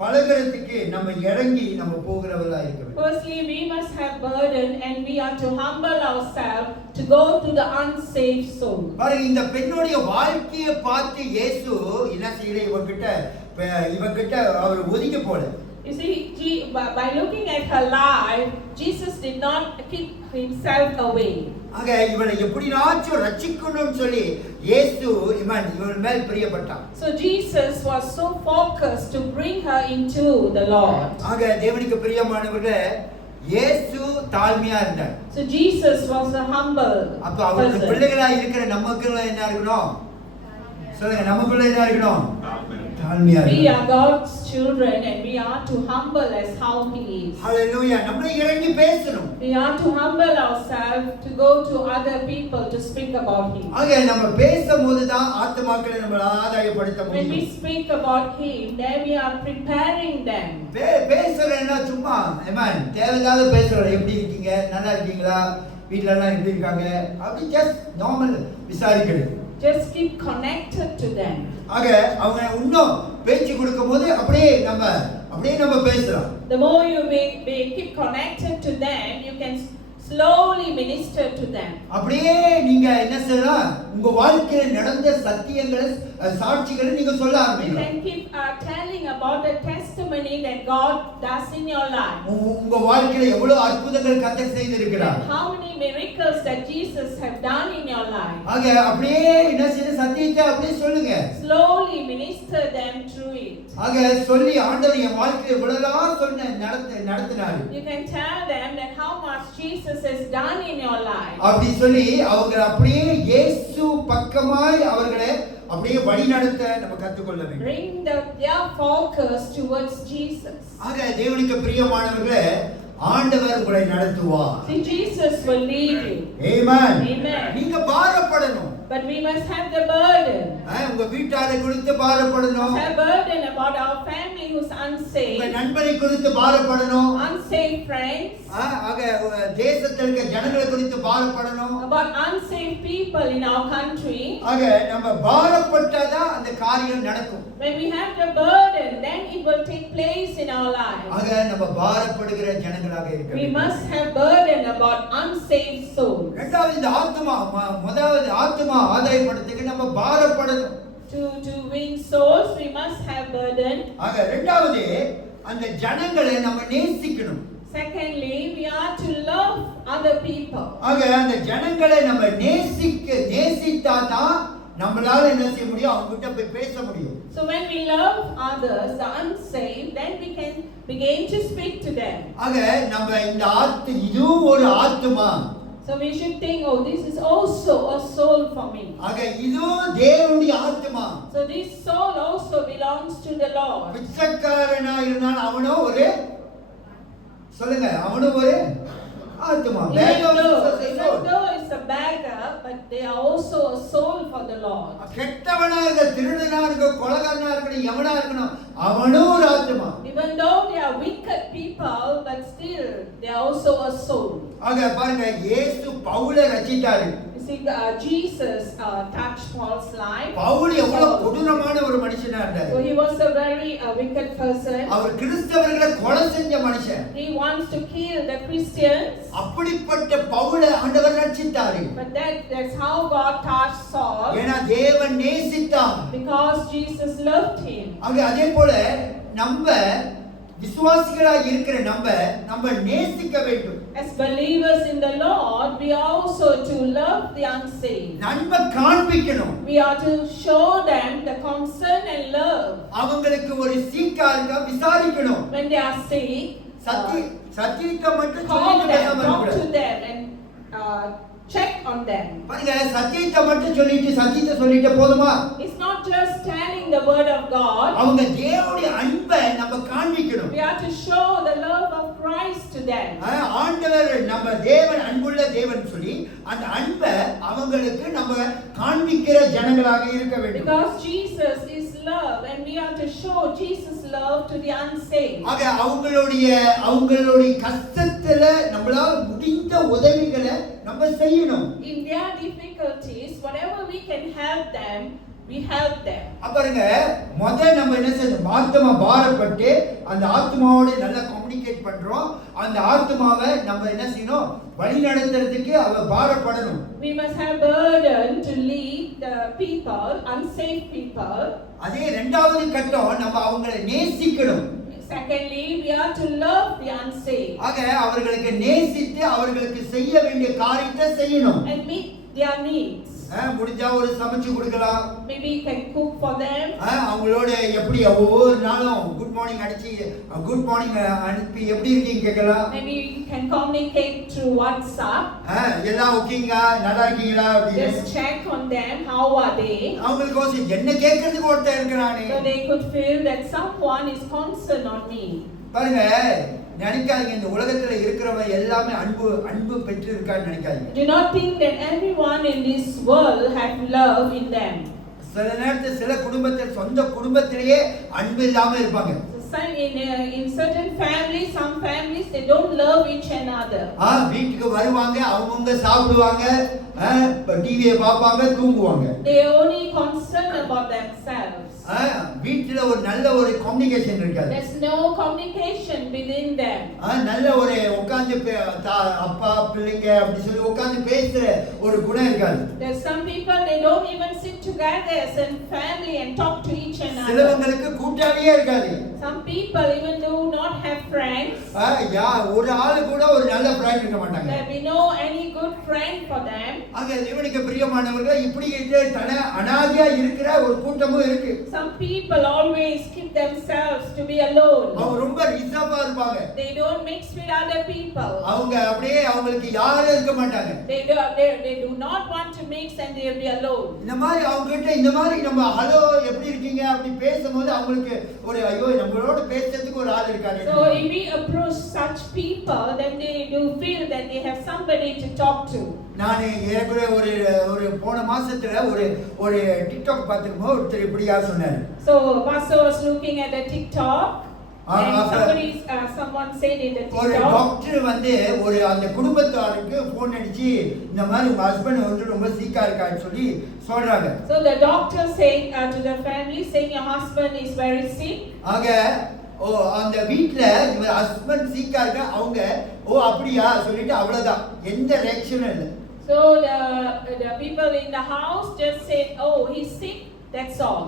பழகுறதுக்கு நம்ம இறங்கி நம்ம போகிறவர்களா இருக்க வேண்டும். Firstly, we must have burden and we are to humble ourselves to go to the unsaved soul. பாருங்க, இந்த பெண்ணுடைய வாழ்க்கையை பார்த்து இயேசு என்ன செய்யற, இவகிட்ட அவர் ஒதுங்கி போல. You see, by looking at her life, Jesus did not keep himself away. ஆக இவளை எப்படினாச்சும் ரட்சிக்கணும்னு சொல்லி இயேசு இவள் மேல் பிரியப்பட்டார். So Jesus was so focused to bring her into the Lord. ஆக தேவனுக்கு பிரியமானவர்களே, இயேசு தாழ்மையா இருந்தார். So Jesus was a humble அப்ப அவருடைய person. பிள்ளைகளா இருக்கிற நமக்குள்ள என்ன இருக்கணும் சொல்லுங்க, நமக்குள்ள என்ன இருக்கணும்? தாழ்மையா We இருக்கணும். are God's children and we are to humble as how he is. ஹalleluya. நம்மள இறங்கி பேசணும். We are to humble ourselves to go to other people to speak about him. ஆக நம்ம பேசும்போது தான் ஆத்துமாக்களை நம்ம ஆதாயப்படுத்த When we முடியும். speak about him, then we are preparing them. பேசுறேன்னா சும்மா தேவையில்லாத பேசுறோம். எப்படி இருக்கீங்க, நல்லா இருக்கீங்களா, வீட்ல எல்லாம் எப்படி இருக்காங்க, அப்படி ஜஸ்ட் நார்மல் விசாரிக்கிறது. Just keep connected to them. ஆக அவங்க இன்னும் பேச்சு கொடுக்கும்போது அப்படியே நம்ம பேசலாம். The more you keep connected to them, you can slowly minister to them. அப்படியே நீங்க என்ன செய்யலாம், உங்க வாழ்க்கையில நடந்த சத்தியங்களை சாட்சிகளை நீங்க சொல்ல You ஆரம்பிக்கலாம். can keep telling about the testimony that God does in your life. உங்க வாழ்க்கையில எவ்வளவு அற்புதங்கள் கர்த்தர் செய்திருக்கிறார். How many miracles that Jesus have done in your life. ஆக அப்படியே என்ன செய்ய, சத்தியத்தை அப்படியே சொல்லுங்க. Slowly minister them through it. ஆக சொல்லி ஆண்டவர் என் வாழ்க்கையில இவ்வளவுதான் நடத்தினாரு. You can tell them that how much Jesus has done in your life. அப்படி சொல்லி அவங்க அப்படியே இயேசு பக்கமாய் அவர்களை அப்படியே வழி நடத்த நம்ம கற்றுக்கொள்ள வேண்டும். Bring their focus towards Jesus. ஆக தேவனுக்கு பிரியமானவர்களே, ஆண்டவர் உங்களை நடத்துவார். See, Jesus will lead you. Amen. Amen. நீங்க பாரப்படணும். But we must have the burden. உங்க வீட்டாரை குறித்து பாரப்படணும். Have burden about our family who's உங்க unsaved. நண்பரை குறித்து பாரப்படணும். Unsaved friends. ஆக தேசத்துல இருக்க ஜனங்களை குறித்து பாரப்படணும். About unsaved people in our country. ஆக நம்ம பாரப்பட்டாதான் அந்த காரியம் நடக்கும். When we have the burden, then it will take place in our lives. ஆக நம்ம பாரப்படுகிற ஜனங்களாக இருக்க We வேண்டும். must have burden about unsaved souls. இரண்டாவது இந்த ஆத்துமா முதலாவது ஆத்துமா ஆதாயப்படுத்துக்கு நம்ம பாரப்படணும். To win souls, we must have burden. ஆக இரண்டாவது அந்த ஜனங்களை நம்ம நேசிக்கணும். Secondly, we are to love other people. ஆக அந்த ஜனங்களை நம்ம நேசித்தாதான் நம்மளால என்ன செய்ய முடியும், அவங்க கிட்ட போய் பேச முடியும். So when we love others, the unsaved, then we can begin to speak to them. ஆக நம்ம இந்த இதுவும் ஒரு ஆத்துமா. So we should think, oh, this is also a soul for me. ஆக இதுவும் தேவனுடைய ஆத்துமா. So this soul also belongs to the Lord. பிச்சைக்காரனா இருந்தால் அவனோ ஒரு சொல்லுங்க, அவனும் ஒரு ஆத்துமா. Even though it's a beggar, but they are also a soul for the Lord. கெட்டவனா இருக்க, திருடனா இருக்க, கொலைகாரனா இருக்க, எவனா இருக்கணும், அவனும் ஒரு ஆத்துமா. Even though they are wicked people, but still they are also a soul. ஆக பாருங்க, இயேசு பவுலை ரட்சித்தாரு. You see, Jesus touched Paul's life. Pavul எவ்வளவு கொடூரமான ஒரு மனுஷனா இருந்தாரு. So he was a very wicked person. அவர் கிறிஸ்தவர்களை கொலை செஞ்ச மனுஷன். He wants to kill the Christians. அப்படிப்பட்ட பவுலை ஆண்டவர் ரட்சித்தாரு. But that's how God touched Saul. ஏனா தேவன் நேசித்தார். Because Jesus loved him. ஆக அதே போல நம்ம விசுவாசிகளாக இருக்கிற நம்ம நேசிக்க வேண்டும். As believers in the Lord, we are also to love the unsaved. நன்மை காண்பிக்கணும். We are to show them the concern and love. அவங்களுக்கு ஒரு சீக்காரங்க விசாரிக்கணும். When they are sick, சத்தியத்தை மட்டும் call சொல்லிட்டு them, பேசாம talk to இருக்கக்கூடாது. them and check on them. பாருங்க, சத்தியத்தை மட்டும் சொல்லிட்டு போதுமா? It's not just telling the word of God. அவங்க தேவனுடைய அன்பை நம்ம காண்பிக்கணும். We are to show the love of Christ to them. ஆண்டவர் நம்ம தேவன் அன்புள்ள தேவன் சொல்லி அந்த அன்பை அவங்களுக்கு நம்ம காண்பிக்கிற ஜனங்களாக இருக்க வேண்டும். Because Jesus is love and we are to show Jesus love to the unsaved. ஆக அவங்களுடைய கஷ்டத்துல நம்மளால முடிந்த உதவிகளை நம்ம செய்யணும். In their difficulties, whatever we can help them, we help them. பாருங்க, நம்ம என்ன செய்யணும், ஆத்மா பாரப்பட்டு அந்த ஆத்மாவோட நல்லா கம்யூனிகேட் பண்றோம். அந்த ஆத்மாவை நம்ம என்ன செய்யணும், வழி நடத்துறதுக்கு அவ பாரப்படணும். We must have burden to lead the people, unsaved people. அதே இரண்டாவது கட்டம், நம்ம அவங்களை நேசிக்கணும். Secondly, we are to love the unsaved. ஆக அவர்களுக்கு நேசித்து அவர்களுக்கு செய்ய வேண்டிய காரியத்தை செய்யணும். And meet their needs. முடிஞ்சா ஒரு சமைச்சு கொடுக்கலாம். Maybe you can cook for them. அவங்களோட எப்படி ஒவ்வொரு நாளும் குட் மார்னிங் அடிச்சு குட் மார்னிங் அனுப்பி எப்படி இருக்கீங்க கேட்கலாம். Maybe you can communicate through WhatsApp. எல்லாம் ஓகேங்களா, நல்லா இருக்கீங்களா அப்படி Just check on them, how are they? அவங்களுக்கு என்ன கேட்கறதுக்கு ஒருத்தர் இருக்கிறானே. So they could feel that someone is concerned on me. பாருங்க, நினைக்காதீங்க இந்த உலகத்துல இருக்கிறவங்க எல்லாமே அன்பு பெற்று இருக்கான்னு நினைக்காதீங்க. Do not think that everyone in this world have love in them. சில நேரத்துல சில குடும்பத்தில் சொந்த குடும்பத்திலேயே அன்பு இல்லாம இருப்பாங்க. In certain families, some families, they don't love each another. வீட்டுக்கு வருவாங்க, அவங்க சாப்பிடுவாங்க, டிவியை பார்ப்பாங்க, தூங்குவாங்க. They only concerned about themselves. வீட்டுல ஒரு நல்ல ஒரு கம்யூனிகேஷன் இருக்காது. There's no communication within them. நல்ல ஒரு உட்கார்ந்து அப்பா பிள்ளைங்க அப்படி சொல்லி உட்கார்ந்து பேசுற ஒரு குணம் இருக்காது. There's some people, they don't even sit together as a family and talk to each another. சிலவங்களுக்கு கூட்டாளியே இருக்காது. Some people even do not have friends. ஒரு ஆளு கூட ஒரு நல்ல ஃப்ரெண்ட் இருக்க மாட்டாங்க. There be no any good friend for them. அங்க தேவனுக்கு பிரியமானவர்கள் இப்படி அனாதையா இருக்கிற ஒரு கூட்டமும் இருக்கு. Some people always keep themselves to be alone. அவங்க ரொம்ப ரிசர்வா இருப்பாங்க. They don't mix with other people. அவங்க அப்படியே அவங்களுக்கு யாரும் இருக்க மாட்டாங்க. They do not want to mix and they will be alone. இந்த மாதிரி அவங்க கிட்ட இந்த மாதிரி நம்ம ஹலோ எப்படி இருக்கீங்க அப்படி பேசும்போது அவங்களுக்கு ஒரு ஐயோ நம்மளோட பேசுறதுக்கு ஒரு ஆள் இருக்காங்க. So if we approach such people, then they do feel that they have somebody to talk to. நான் ஏற்கனவே ஒரு போன மாசத்துல ஒரு டிக்டாக் பார்த்துக்கும்போது ஒருத்தர் இப்படியா சொன்னாரு. So pastor was looking at the TikTok and someone said in the ஒரு TikTok. டாக்டர் வந்து அந்த குடும்பத்தாருக்கு போன் அடிச்சு இந்த மாதிரி உங்க ஹஸ்பண்ட் வந்து ரொம்ப சீக்கா இருக்கான்னு சொல்லி சொல்றாங்க. So the doctor saying to the family saying your husband is very sick. ஆக அந்த வீட்ல இவர் ஹஸ்பண்ட் சீக்கா இருக்க அவங்க அப்படியா சொல்லிட்டு அவ்வளவுதான், எந்த ரியாக்ஷனும் இல்லை. So the people in the house just said, oh, he's sick, that's all.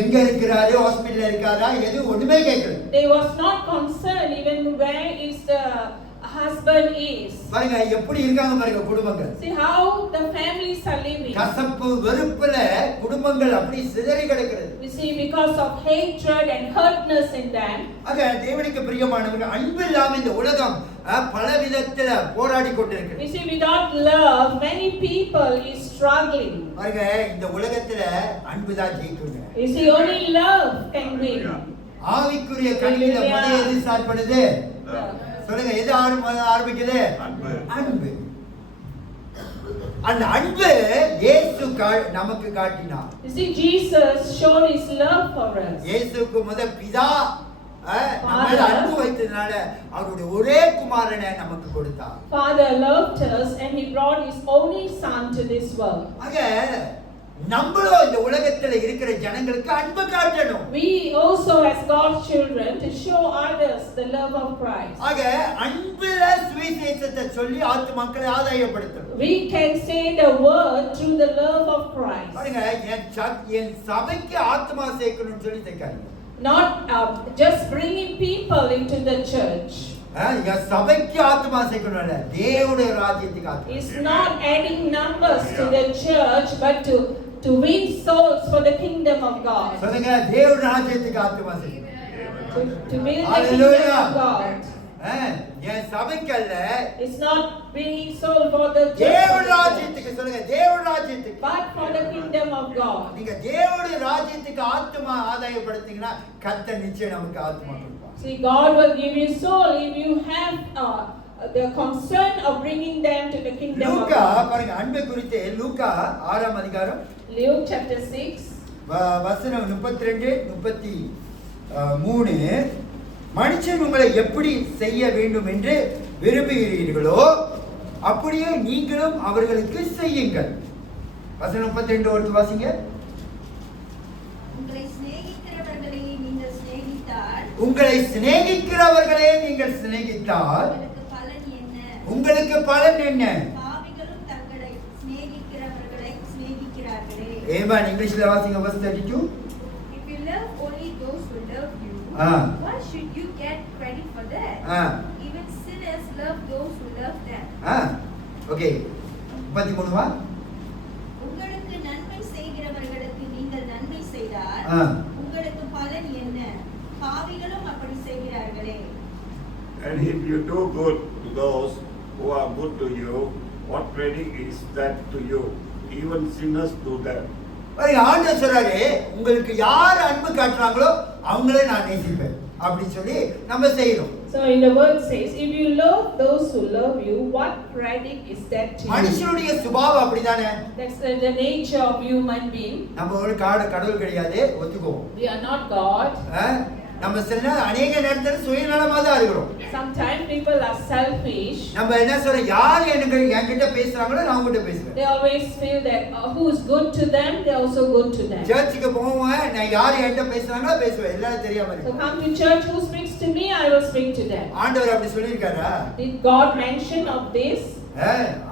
எங்க இருக்கிறாரு, ஹாஸ்பிடல்ல இருக்காரா, எது ஒண்ணுமே கேட்கல. They was not concerned even where is the husband is. பாருங்க எப்படி இருக்காங்க பாருங்க குடும்பங்கள். See how the families are living. கசப்பு வெறுப்புல குடும்பங்கள் அப்படி சிதறி கிடக்கிறது. We see because of hatred and hurtness in them. ஆக தேவனுக்கு பிரியமானவர்கள், அன்பு இல்லாம இந்த உலகம் பல விதத்துல போராடி கொண்டிருக்கிறது. We see without love many people is struggling. பாருங்க இந்த உலகத்துல அன்பு தான் ஜெயிக்குங்க. We see only love can win. ஆவிக்குரிய கனியில முதல்ல எது ஸ்டார்ட் பண்ணுது? சொல்லுங்க, எது ஆரம்பிக்குது? அன்பு. அந்த அன்பு இயேசு நமக்கு காட்டினார். You see Jesus showed his love for us. இயேசுக்கு முதல் பிதா நம்மேல அன்பு வைத்ததனால அவருடைய ஒரே குமாரனை நமக்கு கொடுத்தார். Father loved us and he brought his only son to this world. ஆக நம்மளும் இந்த உலகத்துல இருக்கிற ஜனங்களுக்கு அன்பு காட்டணும். We also as God's children to show others the love of Christ. ஆக அன்புல சுவிசேஷத்தை சொல்லி ஆத்துமக்களை ஆதாயப்படுத்தணும். We can say the word through the love of Christ. பாருங்க, என் சபைக்கு ஆத்மா சேர்க்கணும்னு சொல்லி தேக்காதீங்க. Not just bringing people into the church. என் சபைக்கு ஆத்மா சேர்க்கணும்ல, தேவனுடைய ராஜ்யத்துக்கு ஆத்மா. It's not adding numbers to the church but to win souls for the kingdom of God. சொல்லுங்க, தேவனுடைய ராஜ்யத்துக்கு ஆத்மா சேர்க்கணும். To build the kingdom of God. N சபைக்கல்ல, It's not winning soul for the church. தேவனுடைய ராஜ்யத்துக்கு. சொல்லுங்க, தேவனுடைய ராஜ்யத்துக்கு. But for the kingdom of God. நீங்க தேவனுடைய ராஜ்யத்துக்கு ஆத்மா ஆதாயப்படுத்தீங்கன்னா கர்த்தர் நிச்சயம் நமக்கு ஆத்மா கொடுப்பார். See, God will give you soul if you have the concern of bringing them to the kingdom of Luca God. பாருங்க, அன்பை குறித்து லூக்கா 6ஆம் அதிகாரம் Luke chapter 6 வசனம் 32 33. மனுஷன் உங்களை எப்படி செய்ய வேண்டும் என்று விரும்புகிறீர்களோ அப்படியே நீங்களும் அவர்களுக்கு செய்யுங்கள். வசனம் 32 ஒருத்து வாசிங்க. உங்களை சிநேகிக்கிறவர்களே நீங்கள் சிநேகித்தால் உங்களுக்கு பலன் என்ன? பாவிகளும் தங்களை சிநேகிக்கிறவர்களை சிநேகிக்கிறார்களே. ஆமென். இங்கிலீஷ்ல வாசிங்க verse 32. If you love only those who love you, why should you get credit for that? Even sinners love those who love them. Okay. 33 வா? உங்களுக்கு நன்மை செய்கிறவர்களுக்கு நீங்கள் நன்மை செய்தால் உங்களுக்கு பலன் என்ன? பாவிகளும் அப்படி செய்கிறார்களே. And if you do good to those who are good to you, what credit is that to you? Even sinners do that. ஆண்டவர் சொல்றாரு, உங்களுக்கு யார் அன்பு காட்டுறாங்களோ அவங்களே நான் நேசிப்பேன் அப்படி சொல்லி நம்ம செய்யணும். So in the word says, if you love those who love you, what credit is that to you? மனுஷனுடைய சுபாவம் அப்படிதானே. That's the nature of human being. நம்ம ஒரு கடவுள் கிடையாது, ஒத்துக்குவோம். We are not God. நம்ம சில அநேக நேரத்துல சுயநலமா தான் இருக்கிறோம். Sometimes people are selfish. நம்ம என்ன சொல்றோம், யார் என்கிட்ட பேசுறாங்களோ நான் அவங்ககிட்ட பேசுவேன். They always feel that who is good to them, they are also good to them. சர்ச்சுக்கு போவேன், நான் யார் என்கிட்ட பேசுறாங்களோ பேசுவேன், எல்லாரும் தெரியாம So இருக்கு. come to church, who speaks to me, I will speak to them. ஆண்டவர் அப்படி சொல்லியிருக்காரா? Did God mention of this?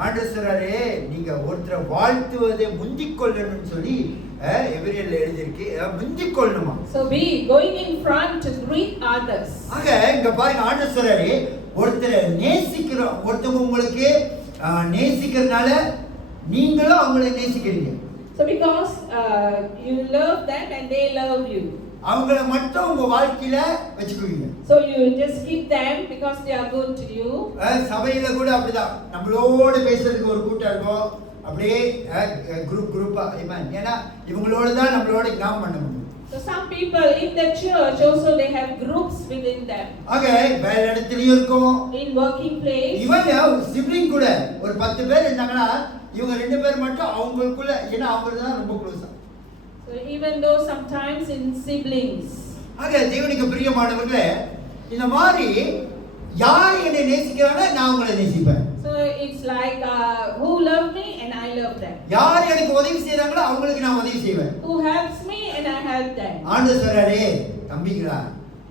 ஆண்டவர் சொல்றாரு, நீங்க ஒருத்தரை வாழ்த்துவதை முந்திக் கொள்ளணும்னு சொல்லி எபிரேயர்ல எழுதிருக்கு, முந்திக் கொள்ளணுமா. So be going in front to greet others. ஆக இங்க பாருங்க, ஆண்டவர் சொல்றாரு, ஒருத்தரை நேசிக்கிறோம், ஒருத்தவங்க உங்களுக்கு நேசிக்கிறதுனால நீங்களும் அவங்களை நேசிக்கிறீங்க. So because you love them and they love you. அவங்கள மட்டும் உங்க வாழ்க்கையில வெச்சுக்குவீங்க. So you just keep them because they are good to you. சபையில கூட அப்படிதான், நம்மளோட பேசுறதுக்கு ஒரு கூட்டம் இருக்கும், அப்படியே குரூப்பா. ஏன்னா இவங்களோட தான் நம்மளோட ஞாபகம் பண்ண முடியும். So some people in the church also they have groups within them. ஆக வேலை இடத்துலயும் இருக்கும். In working place. இவங்க சிப்ளிங் கூட ஒரு 10 பேர் இருந்தாங்கன்னா இவங்க 2 பேர் மட்டும் அவங்களுக்குள்ள ஏன்னா அவங்க தான் ரொம்ப க்ளோஸா. So even though sometimes in siblings. ஆக தேவனுக்கு பிரியமானவர்களே இந்த மாதிரி யார் என்னை நேசிக்கிறாங்க நான் அவங்களை நேசிப்பேன். So it's like who love me and I love them. யார் எனக்கு உதவி செய்றாங்களோ அவங்களுக்கு நான் உதவி செய்வேன். Who helps me and I help them. ஆண்டவர் சொல்றாரே தம்பிகளா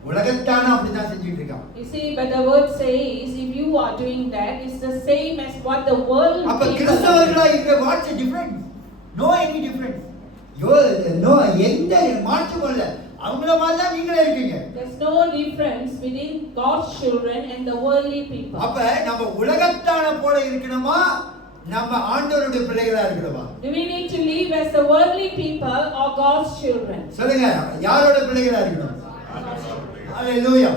உலகத்தான அப்படிதான் செஞ்சிட்டு இருக்கான். You see, but the word says if you are doing that, it's the same as what the world. அப்ப கிறிஸ்தவர்களா இருக்க what's the difference? No any difference. No எந்த மாற்றமும் இல்ல. அவங்கள மாதிரி தான் நீங்களே இருக்கீங்க. There's no difference between God's children and the worldly people. அப்ப நம்ம உலகத்தான போல இருக்கணுமா நம்ம ஆண்டவருடைய பிள்ளைகளா இருக்கணுமா? Do we need to live as the worldly people or God's children? சொல்லுங்க யாரோட பிள்ளைகளா இருக்கணும்? ஹalleluya.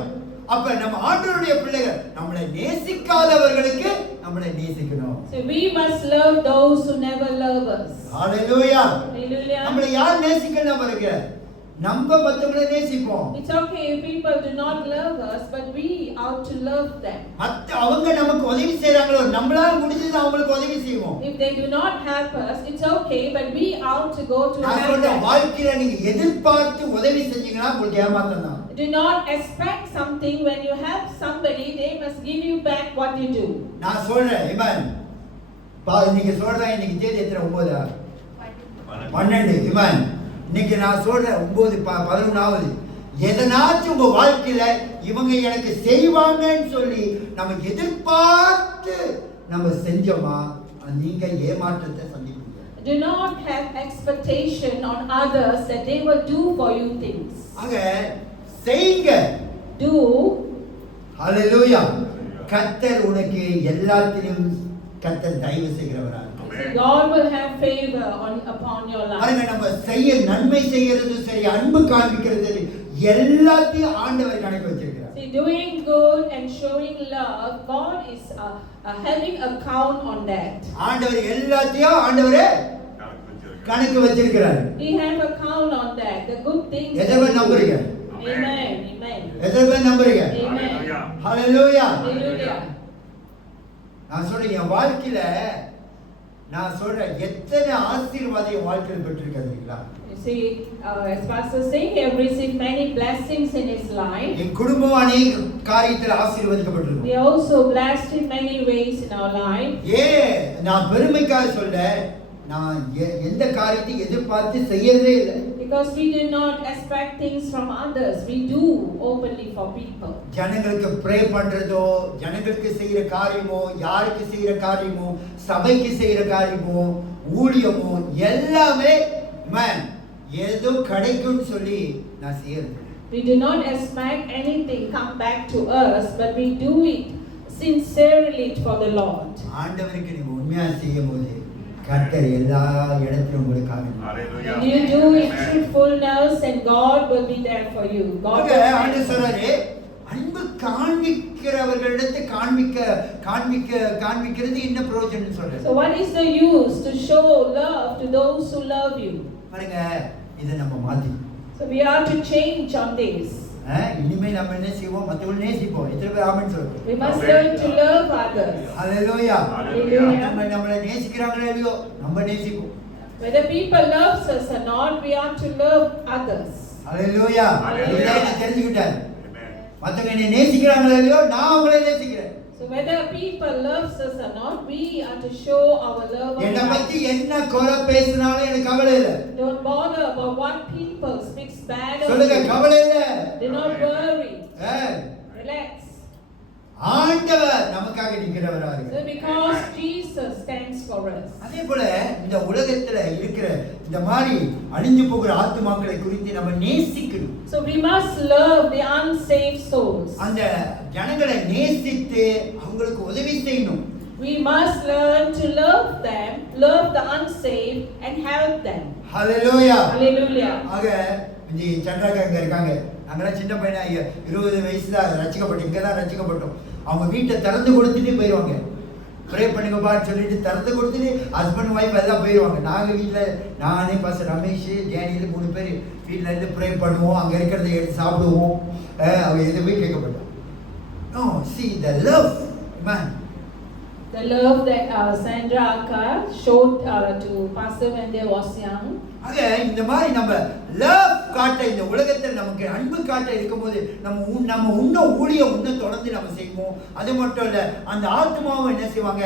அப்ப நம்ம ஆண்டவருடைய பிள்ளைகள் நம்மளை நேசிக்காதவர்களுக்கு நம்மளை நேசிக்கணும். So we must love those who never love us. Hallelujah. Hallelujah. நம்மளை யார் நேசிக்கணும் பாருங்க. நம்ம மத்தவங்களை நேசிப்போம். It's okay if people do not love us, but we ought to love them. அவங்க நமக்கு உதவி செய்றாங்களோ நம்மளால முடிஞ்சது அவங்களுக்கு உதவி செய்வோம். If they do not help us, it's okay, but we ought to go to help நான் them. வாழ்க்கையில நீங்க எதிர்பார்த்து உதவி செஞ்சீங்கன்னா உங்களுக்கு ஏமாத்தம் தான். Do not expect something. When you help somebody, they must give you back what you do. நான் சொல்றேன் இமான் நீங்க சொல்றேன் இன்னைக்கு தேதி எத்தனை 9 12 இமான் இன்னைக்கு நான் சொல்றேன் 9 11வது எதனாச்சும் உங்க வாழ்க்கையில இவங்க எனக்கு செய்வாங்கன்னு சொல்லி நம்ம எதிர்பார்த்து நம்ம செஞ்சோமா நீங்க ஏமாற்றத்தை சந்திப்பீங்க. Do not have expectation on others that they will do for you things. ஆக செய்யுங்க. Do. ஹalleluya. கர்த்தர் உனக்கு எல்லாத்திலும் கர்த்தர் தயவு செய்கிறவரா. God will have favor upon your life. பாருங்க நம்ம செய்ய நன்மை செய்யறது சரி அன்பு காண்பிக்கிறது சரி எல்லாத்தையும் ஆண்டவர் கணக்கு வச்சிருக்கிறார். See, doing good and showing love, God is having a count on that. ஆண்டவர் எல்லாத்தையும் ஆண்டவரே கணக்கு வச்சிருக்கிறார். He have a count on that. The good things. எதை நம்புறீங்க? Amen. Amen. எதை நம்புறீங்க? Amen. ஹalleluya. Hallelujah. நான் சொல்றேன் என் வாழ்க்கையில நான் சொல்றேன் எத்தனை ஆசீர்வாதம் என் வாழ்க்கையில் பெற்றிருக்கீங்களா? You see, as Pastor saying, he have received many blessings in his life. என் குடும்பம் அநேக காரியத்தில் ஆசீர்வதிக்கப்பட்டிருக்கும். We are also blessed in many ways in our life. நான் பெருமைக்காக சொல்ல நான் எந்த காரியத்தை எதிர்பார்த்து செய்யறதே இல்லை. Because we do not expect things from others. We do openly for people. ஜனங்களுக்கு ப்ரே பண்றதோ ஜனங்களுக்கு செய்யற காரியமோ யாருக்கு செய்யற காரியமோ சபைக்கு செய்யற காரியமோ ஊழியமோ எல்லாமே மேன் ஏதோ கிடைக்கும்னு சொல்லி நான் செய்யறது. We do not expect anything come back to us, but we do it sincerely for the Lord. ஆண்டவருக்கு நீங்க உண்மையா செய்யும்போது கர்த்தர் எல்லா இடத்திலும் உங்களுக்காக. When you do it truthfulness, and God will be there for you. God will ஆண்டவர் சொல்றாரு அன்பு காண்பிக்கிறவர்களிடத்தை காண்பிக்கிறது என்ன பிரயோஜனம் சொல்றாரு. So what is the use to show love to those who love you? பாருங்க இதை நம்ம மாத்தி. So we are to change on this. இனிமே நம்ம என்ன செய்வோம் மத்தவங்களை நேசிப்போம். எத்தனை பேர் ஆமென் சொல்றோம்? We must learn to love others. Hallelujah. Hallelujah. நம்மளை நேசிக்கிறாங்களோ இல்லையோ நம்ம நேசிப்போம். Whether people loves us or not, we are to love others. Hallelujah. Hallelujah. இதை தெரிஞ்சுக்கிட்டேன். மத்தவங்க என்னை நேசிக்கிறாங்களோ இல்லையோ நான் அவங்களை நேசிக்கிறேன். So whether people loves us or not, we are to show our love. என்னை பத்தி என்ன குறை பேசினாலும் எனக்கு கவலை இல்லை. Don't bother about what people speaks bad of சொல்லுங்க you. கவலை இல்லை. Do not worry. Relax. ஆண்டவர் நமக்காக நிக்கிறவரா So இருக்கார். because Jesus stands for us. அதே போல இந்த உலகத்துல இருக்கிற இந்த மாதிரி அழிஞ்சு போகிற ஆத்துமாக்களை குறித்து நம்ம நேசிக்கணும். So we must love the unsaved souls. அந்த ஜனங்களை நேசித்து அவங்களுக்கு உதவி செய்யணும். We must learn to love them, love the unsaved and help them. Hallelujah. Hallelujah. ஆக இந்த சந்திரகா இங்க இருக்காங்க. நாங்களாம் சின்ன பையனா 20 வயசுல ரட்சிக்கப்பட்டோம். இங்க தான் ரட்சிக்கப்பட்டோம். அவங்க வீட்டை திறந்து கொடுத்துட்டு போயிடுவாங்க. ப்ரே பண்ணுங்கப்பான்னு சொல்லிட்டு திறந்து கொடுத்துட்டு ஹஸ்பண்ட் ஒய்ஃப் எல்லாம் போயிடுவாங்க. நாங்கள் வீட்டில் நானே பாஸ்டர் ரமேஷ் டேனியில் 3 பேர் வீட்டில் இருந்து ப்ரே பண்ணுவோம், அங்கே இருக்கிறத எடுத்து சாப்பிடுவோம். அவங்க எதுவுமே கேட்கப்பட்டோம். No, see the love, man. The love that Sandra Akka showed to Pastor when they was young. ஆக இந்த மாதிரி நம்ம லவ் காட்ட இந்த உலகத்தில் நமக்கு அன்பு காட்ட இருக்கும்போது நம்ம இன்னும் ஊழியம் இன்னும் தொடர்ந்து நம்ம செய்வோம். அது மட்டும் இல்லை, அந்த ஆத்மாவை என்ன செய்வாங்க,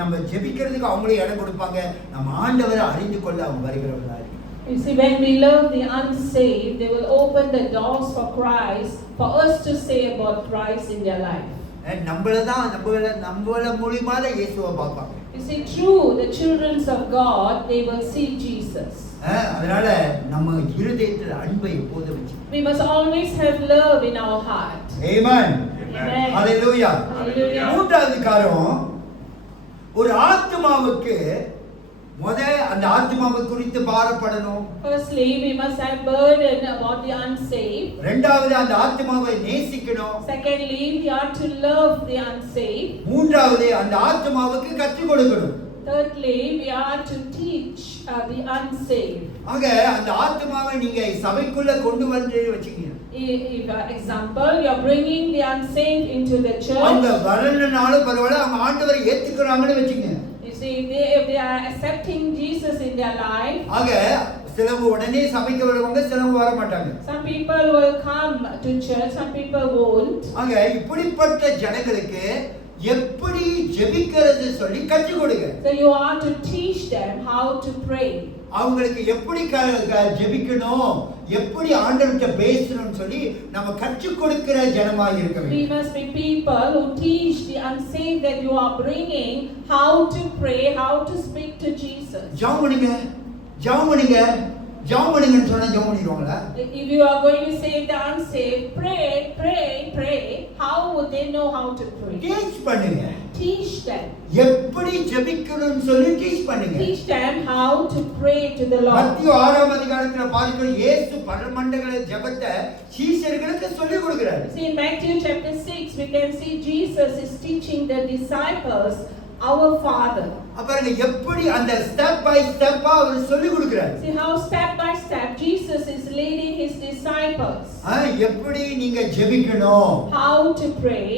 நம்ம ஜெபிக்கிறதுக்கு அவங்களே இடம் கொடுப்பாங்க. நம்ம ஆண்டவரை அறிந்து கொள்ள அவங்க வருகிறவர்களா இருக்கு. You see, when we love the unsaved, they will open the doors for Christ, for us to say about Christ in their life. நம்மள மூலமா தான் இயேசுவை பார்ப்பாங்க. You see, through the children of God, they will see Jesus. அதனால நம்ம இருதயத்தில் அன்பை எப்போதும் வச்சு. We must always have love in our heart. Amen. Amen. Hallelujah. Hallelujah. மூன்றாவது காரியம், ஒரு ஆத்மாவுக்கு அந்த ஆத்மாவை குறித்து பாரப்படணும். Firstly, we must have burden about the unsaved. இரண்டாவது, அந்த ஆத்மாவை நேசிக்கணும். Secondly, we are to love the unsaved. மூன்றாவது, அந்த ஆத்மாவுக்கு கற்றுக் கொடுக்கணும். Thirdly, we are to teach the unsaved. ஆக அந்த ஆத்மாவை நீங்க சபைக்குள்ள கொண்டு வந்து வச்சீங்க. Example, you are bringing the unsaved into the church. அவங்க வரலனால பரவாயில்லை, அவங்க ஆண்டவரை ஏத்துக்கறாங்கன்னு வெச்சீங்க. You see, if they are accepting Jesus in their life. ஆக சிலவங்க உடனே சபைக்கு வருவாங்க, சிலவங்க வர மாட்டாங்க. Some people will come to church, some people won't. ஆக இப்படிப்பட்ட ஜனங்களுக்கு எப்படி ஜெபிக்கிறது சொல்லி கற்றுக் கொடுங்க. So you are to teach them how to pray. அவங்களுக்கு எப்படி ஜெபிக்கணும், எப்படி ஆண்டவர்கிட்ட பேசணும்னு சொல்லி நம்ம கற்றுக் கொடுக்கிற ஜனமாக இருக்க வேண்டும். We must be people who teach the unsaved that you are bringing how to pray, how to speak to Jesus. ஜெபம் பண்ணுங்கன்னு சொன்னா ஜெபம் பண்ணிடுவாங்களா? If you are going to save the unsaved, pray, how would they know how to pray? Teach பண்ணுங்க. Teach them. எப்படி ஜெபிக்கணும்னு சொல்லி teach பண்ணுங்க. Teach them how to pray to the Lord. மத்தேயு 6ஆம் அதிகாரத்துல பார்க்கிறோம், இயேசு பரமண்டல ஜெபத்தை சீஷர்களுக்கு சொல்லிக் கொடுக்கிறார். See, in Matthew chapter 6 we can see Jesus is teaching the disciples our Father. பாருங்க எப்படி அந்த ஸ்டெப் பை ஸ்டெப்பா அவர் சொல்லிக் கொடுக்கிறார். See how step by step Jesus is leading his disciples. எப்படி நீங்க ஜெபிக்கணும், how to pray.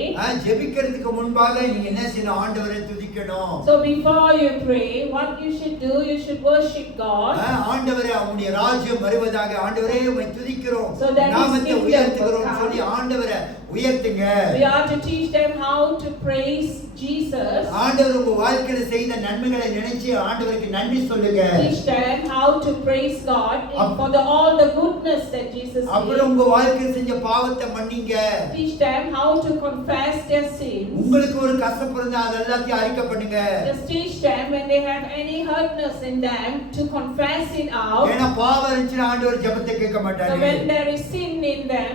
ஜெபிக்கிறதுக்கு முன்பாக நீங்க என்ன செய்யணும், ஆண்டவரை துதிக்கணும். So before you pray, what you should do, you should worship God. ஆண்டவரே உம்முடைய ராஜ்யம் வருவதாக, ஆண்டவரே உம்மை துதிக்கிறோம், So நாமத்தை உயர்த்துகிறோம் சொல்லி ஆண்டவரை உயர்த்துங்க. We are to teach them how to praise Jesus. ஆண்டவர் உங்க வாழ்க்கையில செய்த நன்மைகளை நினைச்சு ஆண்டவருக்கு நன்றி சொல்லுங்க. Teach them how to praise God for all the goodness that Jesus did. அப்புறம் உங்க வாழ்க்கையில செஞ்ச பாவத்தை மன்னிங்க. Teach them how to confess their sins. உங்களுக்கு ஒரு கசப்பு இருந்தா அது எல்லாத்தையும் அறிக்கை பண்ணுங்க. Just teach them when they have any hurtness in them to confess it out. ஏன்னா பாவம் இருந்துச்சுன்னா ஆண்டவர் ஜெபத்தை கேட்க மாட்டாரு. So when there is sin in them,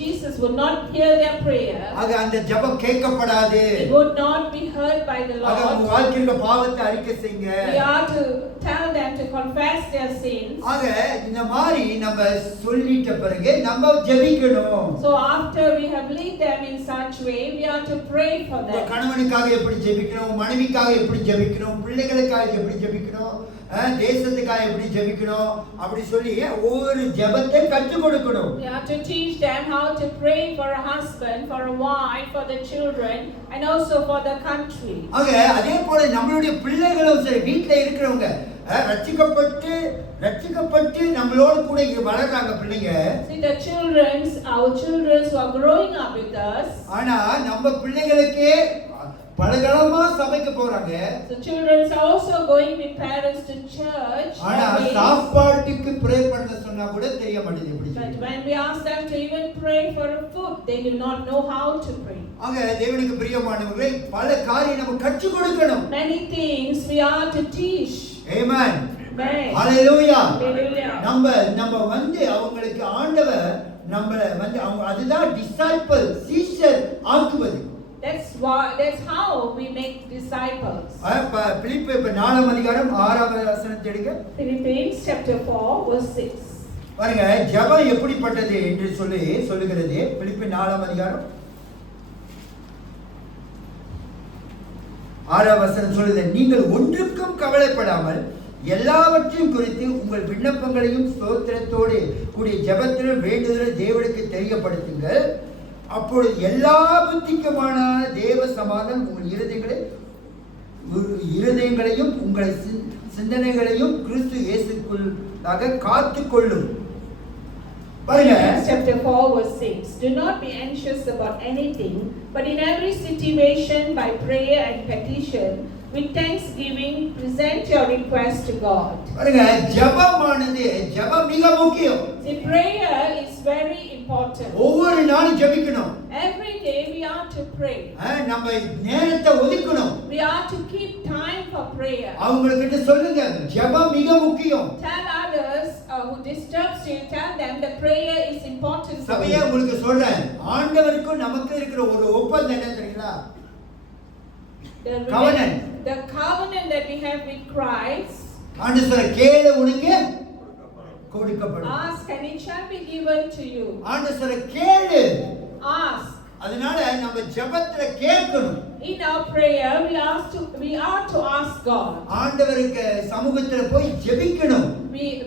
Jesus would not hear their prayer. ஆக அந்த ஜெபம் கேட்கப்படாது. It would not be heard by the Lord. ஆக உங்க வாழ்க்கையில பாவத்தை அறிக்கை செய்யுங்க. We are to tell them to confess their sins. ஆக இந்த மாதிரி நம்ம சொல்லிட்ட பிறகு நம்ம ஜெபிக்கணும். So after we have lead them in such way, we are to pray for them. கணவனுக்காக எப்படி ஜெபிக்கணும், மனைவிக்காக எப்படி ஜெபிக்கணும், பிள்ளைகளுக்காக எப்படி ஜெபிக்கணும், தேசத்துக்காக எப்படி ஜெபிக்கணும் அப்படி சொல்லி ஒவ்வொரு ஜெபத்தை கற்றுக் கொடுக்கணும். We have to teach them how to pray for a husband, for a wife, for the children and also for the country. ஆக அதே போல நம்மளுடைய பிள்ளைகளும் சரி, வீட்ல இருக்கிறவங்க ரட்சிக்கப்பட்டு நம்மளோட கூட வளர்றாங்க பிள்ளைங்க. See the our children who are growing up with us. ஆனா நம்ம பிள்ளைகளுக்கே பலகாலமா சபைக்கு போறாங்க. So children are also going with parents to church. ஆனா சாப்பாட்டுக்கு ப்ரே பண்ண சொன்னா கூட தெரிய மாட்டேங்குது எப்படி. But when we ask them to even pray for a food, they do not know how to pray. ஆக தேவனுக்கு பிரியமானவர்களே, பல காரியம் நம்ம கற்றுக் கொடுக்கணும். Many things we are to teach. Amen. Amen. Hallelujah. Hallelujah. நம்ம அவங்களுக்கு ஆண்டவர் அவங்க அதுதான் டிசைபிள், சீஷர் ஆக்குவது. That's how we make disciples. பிலிப்பியர் 4ஆம் அதிகாரம் 6ஆவது வசனத்தை எடுங்க. Philippians chapter 4 verse 6. பாருங்க ஜெபம் எப்படிப்பட்டது என்று சொல்லுகிறது. பிலிப்பியர் 4ஆம் அதிகாரம் 6ஆம் வசனம் சொல்லுது, நீங்கள் ஒன்றுக்கும் கவலைப்படாமல் எல்லாவற்றையும் குறித்து உங்கள் விண்ணப்பங்களையும் ஸ்தோத்திரத்தோடு கூடிய ஜெபத்திலும் வேண்டுதலும் தேவனுக்கு தெரியப்படுத்துங்கள். அப்பொழுது எல்லா புத்திக்குமான தேவ சமாதானம் உங்கள் இருதயங்களையும் உங்கள் சிந்தனைகளையும் கிறிஸ்து இயேசுக்குள்ளாக காத்துக்கொள்ளும். Philippians chapter 4 verse 6. Do not be anxious about anything, but in every situation by prayer and petition with thanksgiving present your request to God. பாருங்க, ஜெபமானது ஜெபம் மிக முக்கியம். See, prayer is very important. ஒவ்வொரு நாளும் ஜெபிக்கணும். Every day we are to pray. நம்ம நேரத்தை ஒதுக்கணும். We are to keep time for prayer. அவங்களுக்கு சொல்லுங்க, ஜெபம் மிக முக்கியம். Tell others who disturbs you, tell them that prayer is important. சபையா உங்களுக்கு சொல்றேன், ஆண்டவருக்கும் நமக்கு இருக்கிற ஒரு ஒப்பந்தம் என்ன தெரியுங்களா? The covenant that we have with Christ. ஆண்டவர் சொல்ற, கேளு உனக்கு கொடுக்கப்படும். Ask and it shall be given to you. ஆண்டவர் சொல்ற, கேளு. Ask. அதனால நம்ம ஜெபத்துல கேட்கணும். In our prayer we are to ask God. ஆண்டவருக்கு சமூகத்துல போய் ஜெபிக்கணும்.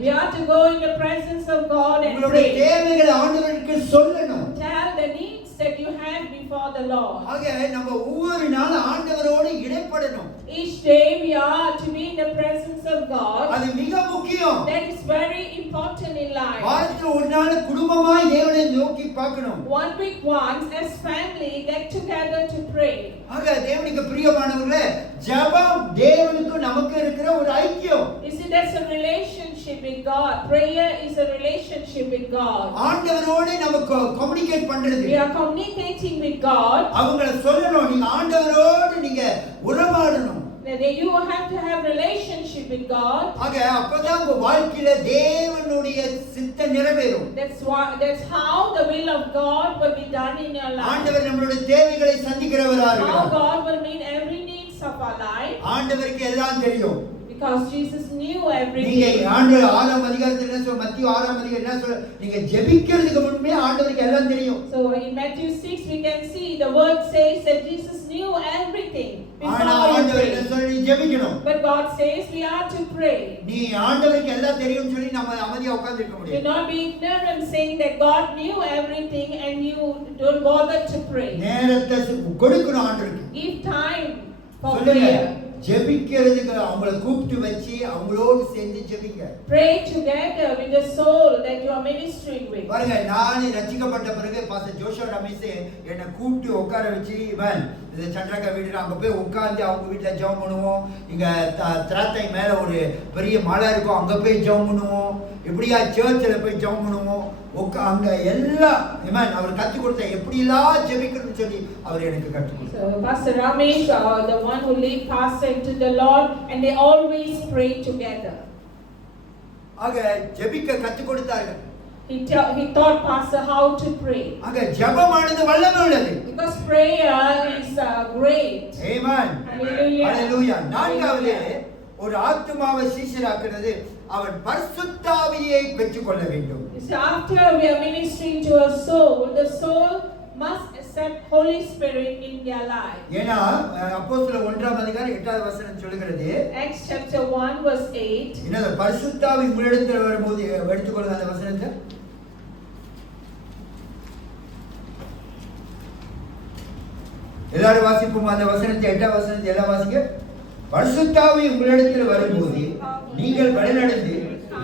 We are to go in the presence of God and உங்களுடைய pray. தேவைகளை ஆண்டவருக்கு சொல்லணும். Tell the needs that you have before the Lord. ஆக நம்ம ஒவ்வொரு நாளும் ஆண்டவரோடு இடைப்படணும். Each day we are to be in the presence of God. அது மிக முக்கியம். That is very important in life. வாரத்துல ஒரு நாள் குடும்பமாய் தேவனை நோக்கி பார்க்கணும். One week once as family get together to pray. ஆக தேவனுக்கு பிரியமானவர்களே, ஜெபம் தேவனுக்கு நமக்கு இருக்கிற ஒரு ஐக்கியம். You see, that's a relationship with God. Prayer is a relationship with God. ஆண்டவரோடு நமக்கு கம்யூனிகேட் பண்றது. We are communicating with God. அவங்கள சொல்லணும், நீங்க ஆண்டவரோடு நீங்க உறவாடணும். That you have to have relationship with God. ஆக அப்பதான் உங்க வாழ்க்கையில தேவனுடைய சித்தம் நிறைவேறும். That's how the will of God will be done in your life. ஆண்டவர் நம்மளுடைய தேவைகளை சந்திக்கிறவராக How இருக்கிறார். God will meet every needs of our life. ஆண்டவருக்கு எல்லாம் தெரியும். Because Jesus knew நீங்க everything. ஆண்டவர் 6ஆம் அதிகாரத்துல என்ன சொல்ற, மத்திய 6ஆம் அதிகாரம் என்ன சொல்ற, நீங்க ஜெபிக்கிறதுக்கு முன்னே ஆண்டவருக்கு எல்லாம் தெரியும். So in Matthew 6 we can see the word says that Jesus knew everything ஆனா before you ஆண்டவர் என்ன pray. சொல்ற, நீ ஜெபிக்கணும். But God says we are to pray. நீ ஆண்டவருக்கு எல்லாம் தெரியும்னு சொல்லி நம்ம அமைதியா உட்கார்ந்து இருக்க Do முடியாது. not be ignorant saying that God knew everything and you don't bother to pray. நேரத்தை கொடுக்கணும் ஆண்டவருக்கு. Give time for சொல்லுங்க, prayer. ஜெபிக்கிறதுக்கு அவங்கள கூப்பிட்டு வச்சு அவங்களோடு சேர்ந்து ஜெபிங்க. Pray together with the soul that you are ministering with. பாருங்க, நான் ரட்சிக்கப்பட்ட பிறகு பாஸ்டர் ஜோஷுவா ரமேஷ் என்னை கூப்பிட்டு உட்கார வச்சு, இவன் இந்த சந்திரகா வீட்டுல அங்க போய் உட்கார்ந்து அவங்க வீட்டுல ஜெபம் பண்ணுவோம். இங்க திராத்தை மேல ஒரு பெரிய மலை இருக்கும், அங்க போய் ஜெபம் பண்ணுவோம். இப்படியா சர்ச்சில் போய் ஜெபம் பண்ணுவோம். அங்க எல்லாம் அவர் கற்றுக் கொடுத்த எப்படிலாம் ஜெபிக்கணும்னு சொல்லி அவர் எனக்கு கற்றுக் கொடுத்தார். So Pastor Ramesh, the one who lead pastor into the Lord, and they always pray together. ஆக ஜெபிக்க கற்றுக் கொடுத்தார்கள். He taught pastor how to pray. ஆக ஜெபமானது வல்லமை உள்ளது. Because prayer is great. Amen. Hallelujah. ஹalleluya. நான்காவது, ஒரு ஆத்துமாவை சீஷராக்குறது அவன் பரிசுத்த ஆவியை பெற்றுக்கொள்ள வேண்டும். After we are ministering to a soul, the soul must accept Holy Spirit in their life. ஏனா அப்போஸ்தலர் 1ஆம் அதிகாரம் 8வது வசனம் சொல்கிறது, Acts chapter 1 verse 8. என்ன பரிசுத்த ஆவி உங்களிடத்தில் வரும்போது எடுத்துக்கொள்ளுங்க அந்த வசனத்தை. எல்லாரும் வாசிப்போம் அந்த வசனத்தை, 8வது வசனத்தை எல்லாம் வாசிங்க. பரிசுத்த ஆவி உங்களிடத்தில் வரும்போது நீங்கள் பலனடைந்து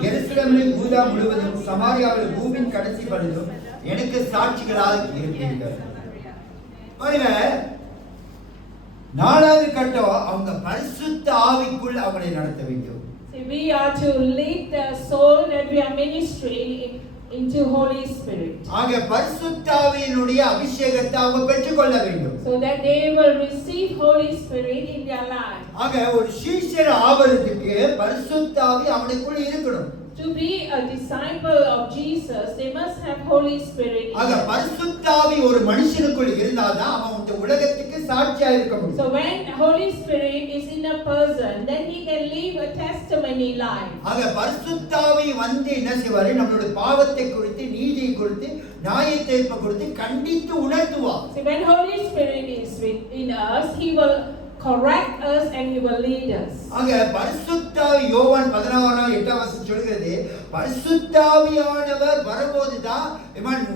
எருசலேமில் யூதா முழுவதும் சமாரியாவில் பூமியின் கடைசி பரிந்தும் எனக்கு சாட்சிகளாக இருப்பீர்கள். பாருங்க, 4வது கட்டம் அவங்க பரிசுத்த ஆவிக்குள் அவங்களை நடத்த வேண்டும். We are to lead the soul that we are ministering into Holy Spirit. ஆக பரிசுத்த ஆவியினுடைய அபிஷேகத்தை அவங்க பெற்றுக்கொள்ள வேண்டும். So that they will receive Holy Spirit in their life. ஆக ஒரு சீஷர் ஆவறதுக்கு பரிசுத்த ஆவி அவனுக்குள்ள இருக்கணும். To be a disciple of Jesus, they must have Holy Spirit in ஆக them. பரிசுத்த ஆவி ஒரு மனுஷனுக்குள் இருந்தால்தான் அவன் இந்த உலகத்துக்கு சாட்சியா இருக்க முடியும். So when Holy Spirit is in a person, then he can live a testimony life. ஆக பரிசுத்த ஆவி வந்து என்ன செய்வாரு, நம்மளுடைய பாவத்தை குறித்து, நீதியை குறித்து, நியாயத்தீர்ப்பை குறித்து கண்டித்து உணர்த்துவார். So when Holy Spirit is in us, he will correct us and He will lead us. ஆக பரிசுத்தாவி யோவான் 16:8 சொல்கிறது, பரிசுத்தாவியானவர் வரும்போதுதான்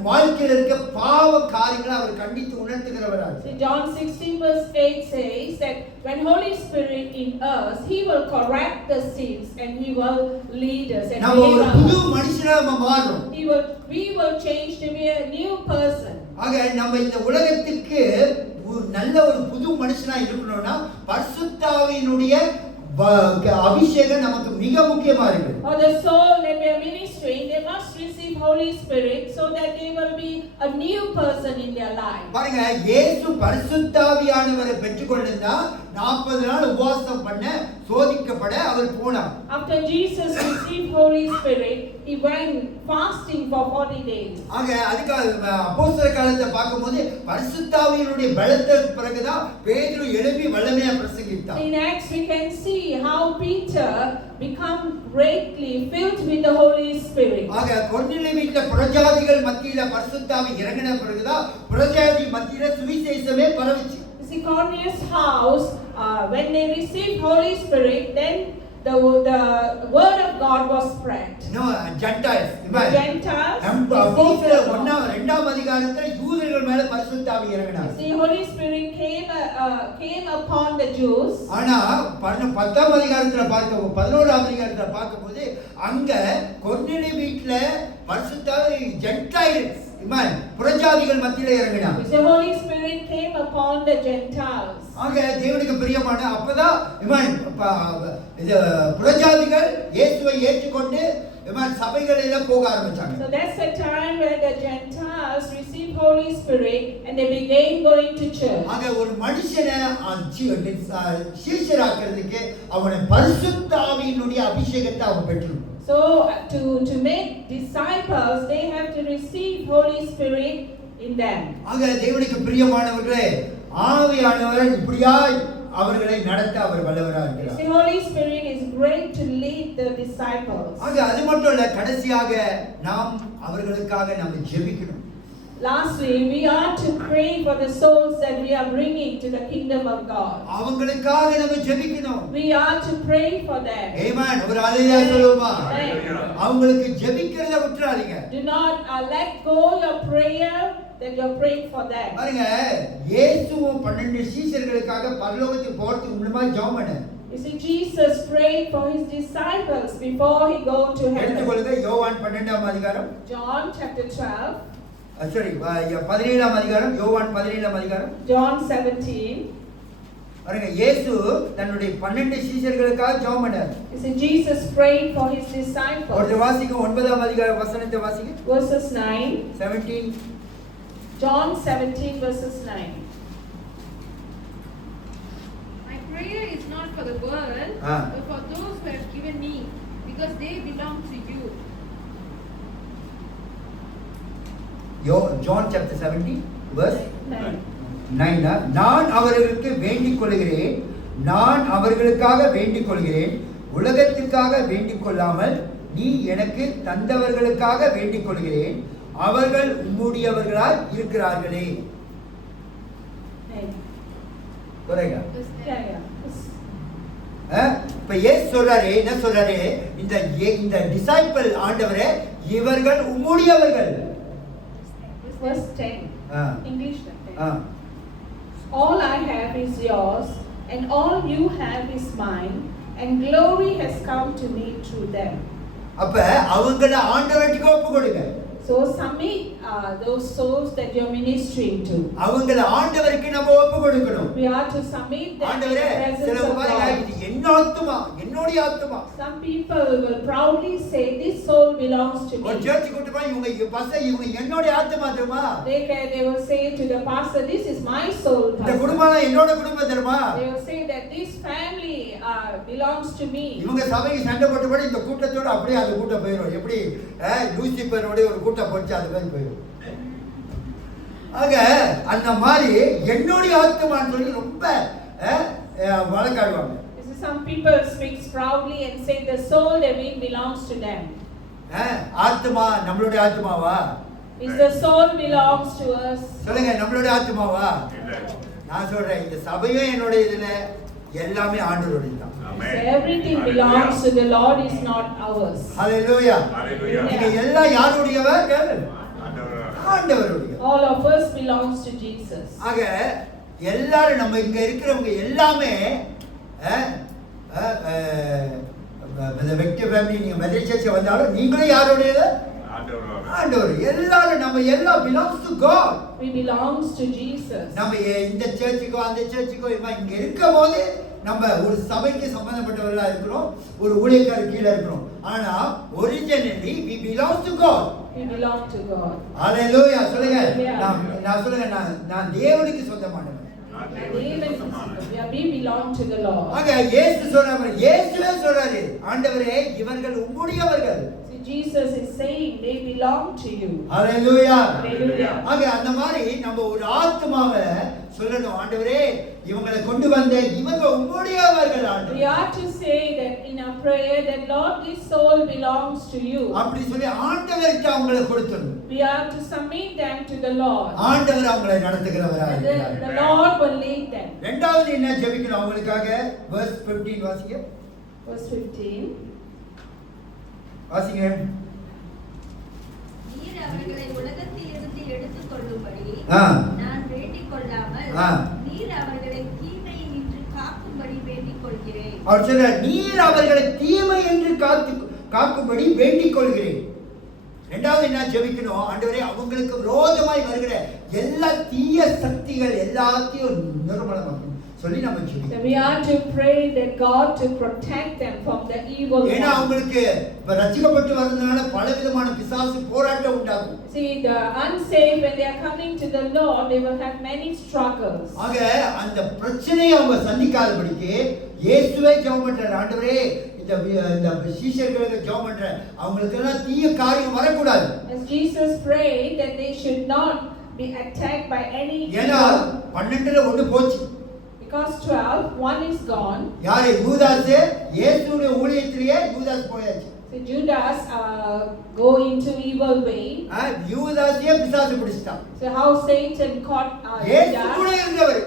வாழ்க்கையில் இருக்க பாவ காரியங்களை அவர் கண்டித்து உணர்த்துகிறவராக. See, John 16:8 says that when Holy Spirit in us, He will correct the sins and He will lead us and நம்ம ஒரு புது lead us. மனுஷனா நம்ம மாறுறோம். We will change to be a new person. ஆக நம்ம இந்த உலகத்துக்கு ஒரு நல்ல ஒரு புது மனுஷனா இருக்கணும்னா பரிசுத்தாவியினுடைய அபிஷேகம் நமக்கு மிக முக்கியமா இருக்கு. Or the soul that we are ministering, they must receive Holy Spirit so that they will be a new person in their life. பாருங்க, இயேசு பரிசுத்தாவியானவரை பெற்றுக்கொண்டிருந்தா 40 நாள் உபவாசம் பண்ண சோதிக்கப்பட அவர் போனார். After Jesus received Holy Spirit, he went fasting for 40 days. ஆக அதுக்கு அப்போஸ்தலர் காலத்தை பார்க்கும்போது பரிசுத்தாவியினுடைய பலத்திற்கு பிறகுதான் பேதுரு எழுப்பி வல்லமையா பிரசங்கித்தார். In Acts we can see how Peter become greatly filled with the Holy Spirit. ஆக கொர்நேலிய வீட்ல புறஜாதிகள் மத்தியில பரிசுத்தாவி இறங்கின பிறகுதான் புறஜாதி மத்தியில சுவிசேஷமே பரவிச்சு. See, Cornelius' house, when they received Holy Spirit, then the word of God was spread. No, Gentiles. Gentiles. அப்போஸ்தலர் 2ஆம் அதிகாரத்துல யூதர்கள் மேல பரிசுத்தாவி இறங்கினார். See, Holy Spirit came upon the Jews. ஆனா 10ஆம் அதிகாரத்துல 11ஆம் அதிகாரத்துல பார்க்கும்போது அங்க கொர்நேலிய வீட்ல பரிசுத்தாவி ஜென்டைல்ஸ் புறஜாதிகள் மத்தியில இறங்கினார். The Holy Spirit came upon the Gentiles. ஆக தேவனுக்கு பிரியமான அப்பதான் புறஜாதிகள் இயேசுவை ஏற்றுக்கொண்டு சபைகளில போக ஆரம்பிச்சாங்க. So that's the time where the Gentiles received Holy Spirit and they began going to church. ஆக ஒரு மனுஷனை சீஷராக்குறதுக்கு அவனை பரிசுத்த ஆவியினுடைய அபிஷேகத்தை அவன் பெற்றணும். So to make disciples, they have to receive Holy Spirit in them. ஆக தேவனுக்கு பிரியமானவர்களே, ஆவியானவர் இப்படியாய் அவர்களை நடத்த அவர் வல்லவராக இருக்கிறார். The Holy Spirit is great to lead the disciples. ஆக அது மட்டும் இல்ல, கடைசியாக நாம் அவர்களுக்காக நாம் ஜெபிக்கணும். Lastly, we are to pray for the souls that we are bringing to the kingdom of God. அவங்களுக்காக நம்ம ஜெபிக்கணும். We are to pray for them. ஆமென். ஒரு ஹalleluya சொல்லுமா? அவங்களுக்கு ஜெபிக்கிறத விட்டுறாதீங்க. Do not let go your prayer that you're praying for them. பாருங்க, இயேசுவும் 12 சீஷர்களுக்காக பரலோகத்துக்கு போறதுக்கு முன்னாடி ஜெபம் பண்ணார். You see, Jesus prayed for his disciples before he go to heaven. எடுத்துக்கொள்ளுங்க யோவான் 12ஆம் அதிகாரம். John chapter 12. sorry 17ஆம் அதிகாரம், யோவான் 17ஆம் அதிகாரம். John 17. பாருங்க, இயேசு தன்னுடைய 12 சீஷர்களுக்காக ஜெபம் பண்ணார். You see, Jesus prayed for his disciples. ஒரு வாசிங்க 9ஆம் அதிகார வசனத்தை வாசிங்க. Verses 9. 17. John 17 verses 9. My prayer is not for the world, but for those who have given me, because they belong to you. John chapter 17 verse 9. 9. நான் அவர்களுக்கு வேண்டிக் கொள்கிறேன், நான் அவர்களுக்காக வேண்டிக் கொள்கிறேன், உலகத்திற்காக வேண்டிக் கொள்ளாமல் நீ எனக்கு தந்தவர்களுக்காக வேண்டிக் கொள்கிறேன், அவர்கள் உம்முடையவர்களாய் இருக்கிறார்களே. இப்ப இயேசு சொல்றாரு, என்ன சொல்றாரு? இந்த டிசைபிள் ஆண்டவரே, இவர்கள் உம்முடையவர்கள். Verse 10. English 10. All I have is yours, and all you have is mine, and glory has come to me through them. அப்ப அவங்கள ஆண்டவருக்கு ஒப்பு கொடுங்க. So submit those souls that you're ministering to. அவங்கள ஆண்டவருக்கு நம்ம ஒப்பு கொடுக்கணும். We are to submit them in the ஆண்டவரே, presence of God. இது என்ன ஆத்துமா, என்னோட ஆத்துமா. Some people will proudly say, this soul belongs to ஒரு me. சர்ச்சுக்கு கூட்டி போய் இவங்க என்னோட ஆத்துமா தெரியுமா? They will say to the pastor, this is my soul, இந்த pastor. குடும்பம் என்னோட குடும்பம் தெரியுமா? They will say that this family belongs to me. இவங்க சபைக்கு சண்டை போட்டுபடி இந்த கூட்டத்தோட அப்படியே அந்த கூட்டம் போயிடும். எப்படி லூசிபரோட ஒரு கூட்டம் போச்சு அது மாதிரி போயிடும். ஆக அந்த மாதிரி என்னுடைய ஆத்துமான்னு சொல்லி ரொம்ப வழக்காடுவாங்க. Some people speak proudly and say the soul that we belongs to them. ஆத்துமா நம்மளுடைய ஆத்துமாவா? Is the soul belongs to us? சொல்லுங்க, நம்மளுடைய ஆத்துமாவா? நான் சொல்றேன் இந்த சபையும் என்னுடைய இதுல எல்லாமே ஆண்டவருடைய தான். Everything belongs to the Lord, is not ours. Hallelujah. Hallelujah. நீங்க எல்லாம் யாருடையவர்கள்? ஆண்டவருடைய. All of us belongs to Jesus. ஆக எல்லாரும் நம்ம இங்க இருக்கிறவங்க எல்லாமே இந்த வெக்டி ஃபேமிலி நீங்க மெதரிஸ்ட் சர்ச் வந்தாலும் நீங்களும் யாருடையது? ஆண்டவர். எல்லாரும் நம்ம எல்லாம் belongs to God. We belongs to Jesus. நம்ம இந்த சர்ச்சுக்கோ அந்த சர்ச்சுக்கோ இங்க இருக்கும்போது நம்ம ஒரு சபைக்கு சம்பந்தப்பட்டவர்களா இருக்கிறோம், ஒரு ஊழியக்காரர் கீழே இருக்கிறோம். ஆனா originally we belong to God. We belong to God. ஹalleluya. சொல்லுங்க. நான் சொல்லுங்க, நான் தேவனுக்கு சொந்தமானவன். We belong to the Lord. ஆக இயேசு சொல்றாரு, இயேசுவே சொல்றாரு, ஆண்டவரே இவர்கள் உம்முடையவர்கள். Jesus is saying they belong to you. Hallelujah. Hallelujah. ஆக அந்த மாதிரி நம்ம ஒரு ஆத்மாவை சொல்லணும், ஆண்டவரே இவங்களை கொண்டு வந்த இவங்க உம்முடையவர்கள் ஆண்டவரே. We are to say that in our prayer that Lord, this soul belongs to you. அப்படி சொல்லி ஆண்டவருக்கு அவங்களை கொடுத்துடணும். We are to submit them to the Lord. ஆண்டவர் அவங்களை நடத்துகிறவராக இருக்கிறார். The Lord will lead them. இரண்டாவது என்ன ஜெபிக்கணும் அவங்களுக்காக? verse 15 வாசிங்க. Verse 15. வாசிங்க. நீர் அவர்களை உலகத்திலிருந்து எடுத்துக் கொள்ளும்படி நான் வேண்டிக் கொள்ளாமல் நீர் அவர்களை தீமை நின்று காக்கும்படி வேண்டிக் கொள்கிறேன். அவர் சொல்றார், நீர் அவர்களை தீமை என்று காக்கும்படி வேண்டிக் கொள்கிறேன். இரண்டாவது என்ன ஜெபிக்கணும்? ஆண்டவரே அவங்களுக்கு விரோதமாய் வருகிற எல்லா தீய சக்திகள் எல்லாத்தையும் நிர்மூலமாக்கணும் சொல்லி நம்ம ஜெபிக்கணும். We are to pray that God to protect them from the evil one. ஏன்னா அவங்களுக்கு ரட்சிக்கப்பட்டு வரதுனால பலவிதமான பிசாசு போராட்டம் உண்டாகும். See, the unsaved, when they are coming to the Lord, they will have many struggles. ஆக அந்த பிரச்சனையை அவங்க சந்திக்காதபடிக்கு இயேசுவே ஜெபம் பண்றார், ஆண்டவரே இந்த சீஷர்களுக்கு ஜெபம் பண்றார், அவங்களுக்கு எல்லாம் தீய காரியம் வரக்கூடாது. As Jesus prayed that they should not be attacked by any ஏன்னா evil. 12ல ஒன்னு போச்சு. Because 12, one is gone. யாரு? யூதாஸ். இயேசுவுடைய ஊழியத்திலேயே யூதாஸ் போயாச்சு. So Judas go into evil way. யூதாஸே பிசாசு பிடிச்சிட்டான். So how Satan caught இயேசு கூட Judas. இருந்தவர்.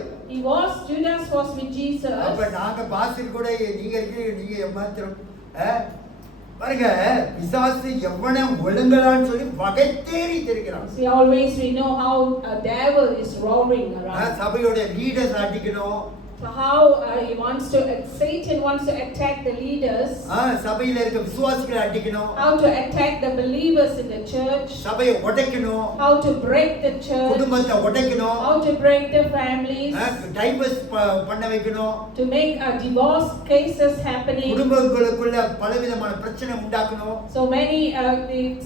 Judas was with Jesus. அப்ப நாங்க பாஸ்டர் கூட நீங்க இருக்கீங்க, நீங்க ஏமாத்திரம் பாருங்க, பிசாசு எவனை ஒழுங்கலான்னு சொல்லி வகைத்தேறி தெரிகிறான். See, always we know how a devil is roaring around. சபையோட லீடர்ஸ் அடிக்கணும். So how Satan wants to attack the leaders. சபையில இருக்க விசுவாசிகளை அடிக்கணும். How to attack the believers in the church. சபையை உடைக்கணும். How to break the church. குடும்பத்தை உடைக்கணும். How to break the families. Divorce பண்ண வைக்கணும். To make divorce cases happening. குடும்பங்களுக்குள்ள பலவிதமான பிரச்சனை உண்டாக்கணும். So many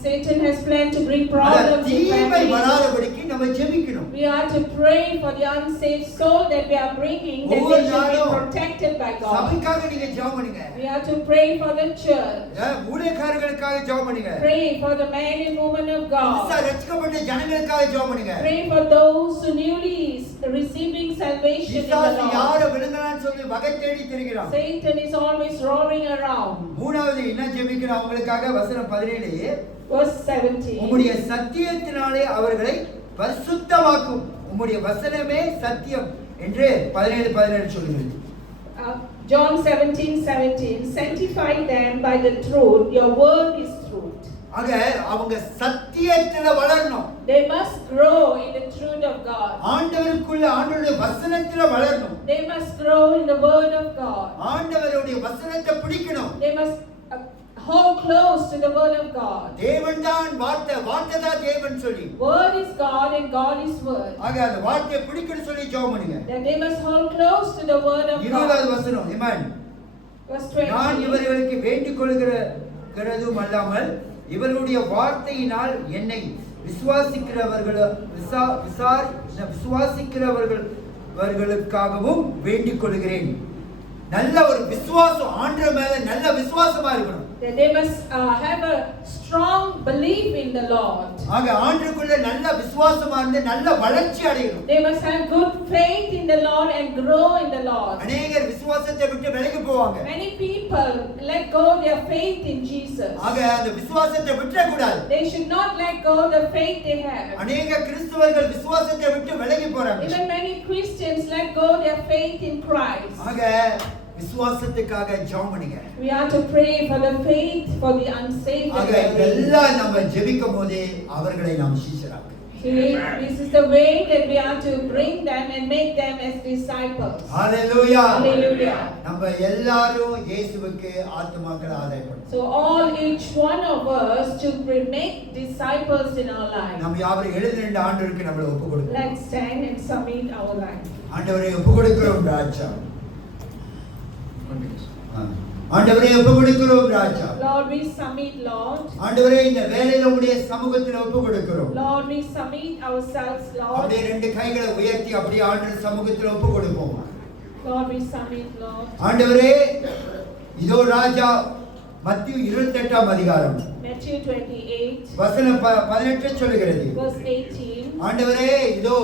Satan has planned to bring problems in தீமை families. வராதபடிக்கு நம்ம ஜெபிக்கணும். We are to pray for the unsaved soul that we are bringing, that they should be protected by God. சபைக்காக நீங்க ஜெபம் பண்ணுங்க. We are to pray for the church. ஊழியக்காரர்களுக்காக ஜெபம் பண்ணுங்க. Pray for the men and women of God. ரட்சிக்கப்பட்ட ஜனங்களுக்காக ஜெபம் பண்ணுங்க. Pray for those who newly receiving salvation in the Lord. யார விழுங்கலாம்னு சொல்லி வகை தேடி திரிகிறான். Satan is always roaring around. மூணாவது என்ன ஜெபிக்கணும் அவங்களுக்காக? வசனம் 17. Verse 17. உம்முடைய சத்தியத்தினாலே அவர்களை பரிசுத்தமாக்கும். உம்முடைய வசனமே சத்தியம் என்று 17 சொல்லுகிறது. John 17:17. Sanctify them by the truth. Your word is truth. ஆக அவங்க சத்தியத்துல வளரணும். They must grow in the truth of God. ஆண்டவருக்குள்ள ஆண்டவருடைய வசனத்துல வளரணும். They must grow in the word of God. ஆண்டவருடைய வசனத்தை பிடிக்கணும். They must hold close to the word of God. தேவன் தான் வார்த்தை, வார்த்தை தான் தேவன் சொல்லி. Word is God and God is word. ஆக அந்த வார்த்தையை பிடிக்கணும் சொல்லி ஜெபம் பண்ணுங்க. That they must hold close to the word of God. 20வது வசனம். ஆமென். Verse 20. நான் இவர்களுக்கு வேண்டிக் கொள்கிறதும் அல்லாமல் இவருடைய வார்த்தையினால் என்னை விசுவாசிக்கிறவர்களுக்காகவும் வேண்டிக் கொள்கிறேன். நல்ல ஒரு விசுவாசம், ஆண்டவர் மேல நல்ல விசுவாசமா இருக்கணும். That they must have a strong belief in the Lord. ஆக ஆண்டவருக்குள்ள நல்ல விசுவாசமா இருந்து நல்ல வளர்ச்சி அடையணும். They must have good faith in the Lord and grow in the Lord. அநேகர் விசுவாசத்தை விட்டு விலகி போவாங்க. Many people let go their faith in Jesus. ஆக அந்த விசுவாசத்தை விட்டுற கூடாது. They should not let go the faith they have. அநேக கிறிஸ்தவர்கள் விசுவாசத்தை விட்டு விலகி போறாங்க. Even many Christians let go their faith in Christ. ஆக விசுவாசத்துக்காக ஜெபம் பண்ணுங்க. We are to pray for the faith for the unsaved. ஆக இதெல்லாம் நம்ம ஜெபிக்கும்போது அவர்களை நாம் சீஷராக்குவோம். This is the way that we are to bring them and make them as disciples. Hallelujah. Hallelujah. நம்ம எல்லாரும் இயேசுவுக்கு ஆத்துமாக்களை ஆதாயப்படுத்தணும். So each one of us to make disciples in our life. நம்ம யாவரும் எழுந்து நின்று ஆண்டவருக்கு நம்மளை ஒப்பு கொடுக்கிறோம். Let's stand and submit our life. ஆண்டவரை ஒப்பு கொடுக்கிறோம் ராஜா. ஆண்டவரே ஒப்பு கொடுக்கிறோம் ராஜா. Lord, we submit, Lord. ஆண்டவரே இந்த வேளையில உம்முடைய சமூகத்தில் ஒப்பு கொடுக்கிறோம். Lord, we submit ourselves, Lord. அப்படியே ரெண்டு கைகளை உயர்த்தி அப்படியே ஆண்டவர் சமூகத்தில் ஒப்பு கொடுப்போம். Lord, we submit, Lord. ஆண்டவரே இதோ ராஜா மத்தேயு 28ஆம் அதிகாரம் Matthew 28 வசனம் 18 சொல்லுகிறது. verse 18. ஆண்டவரே இதோ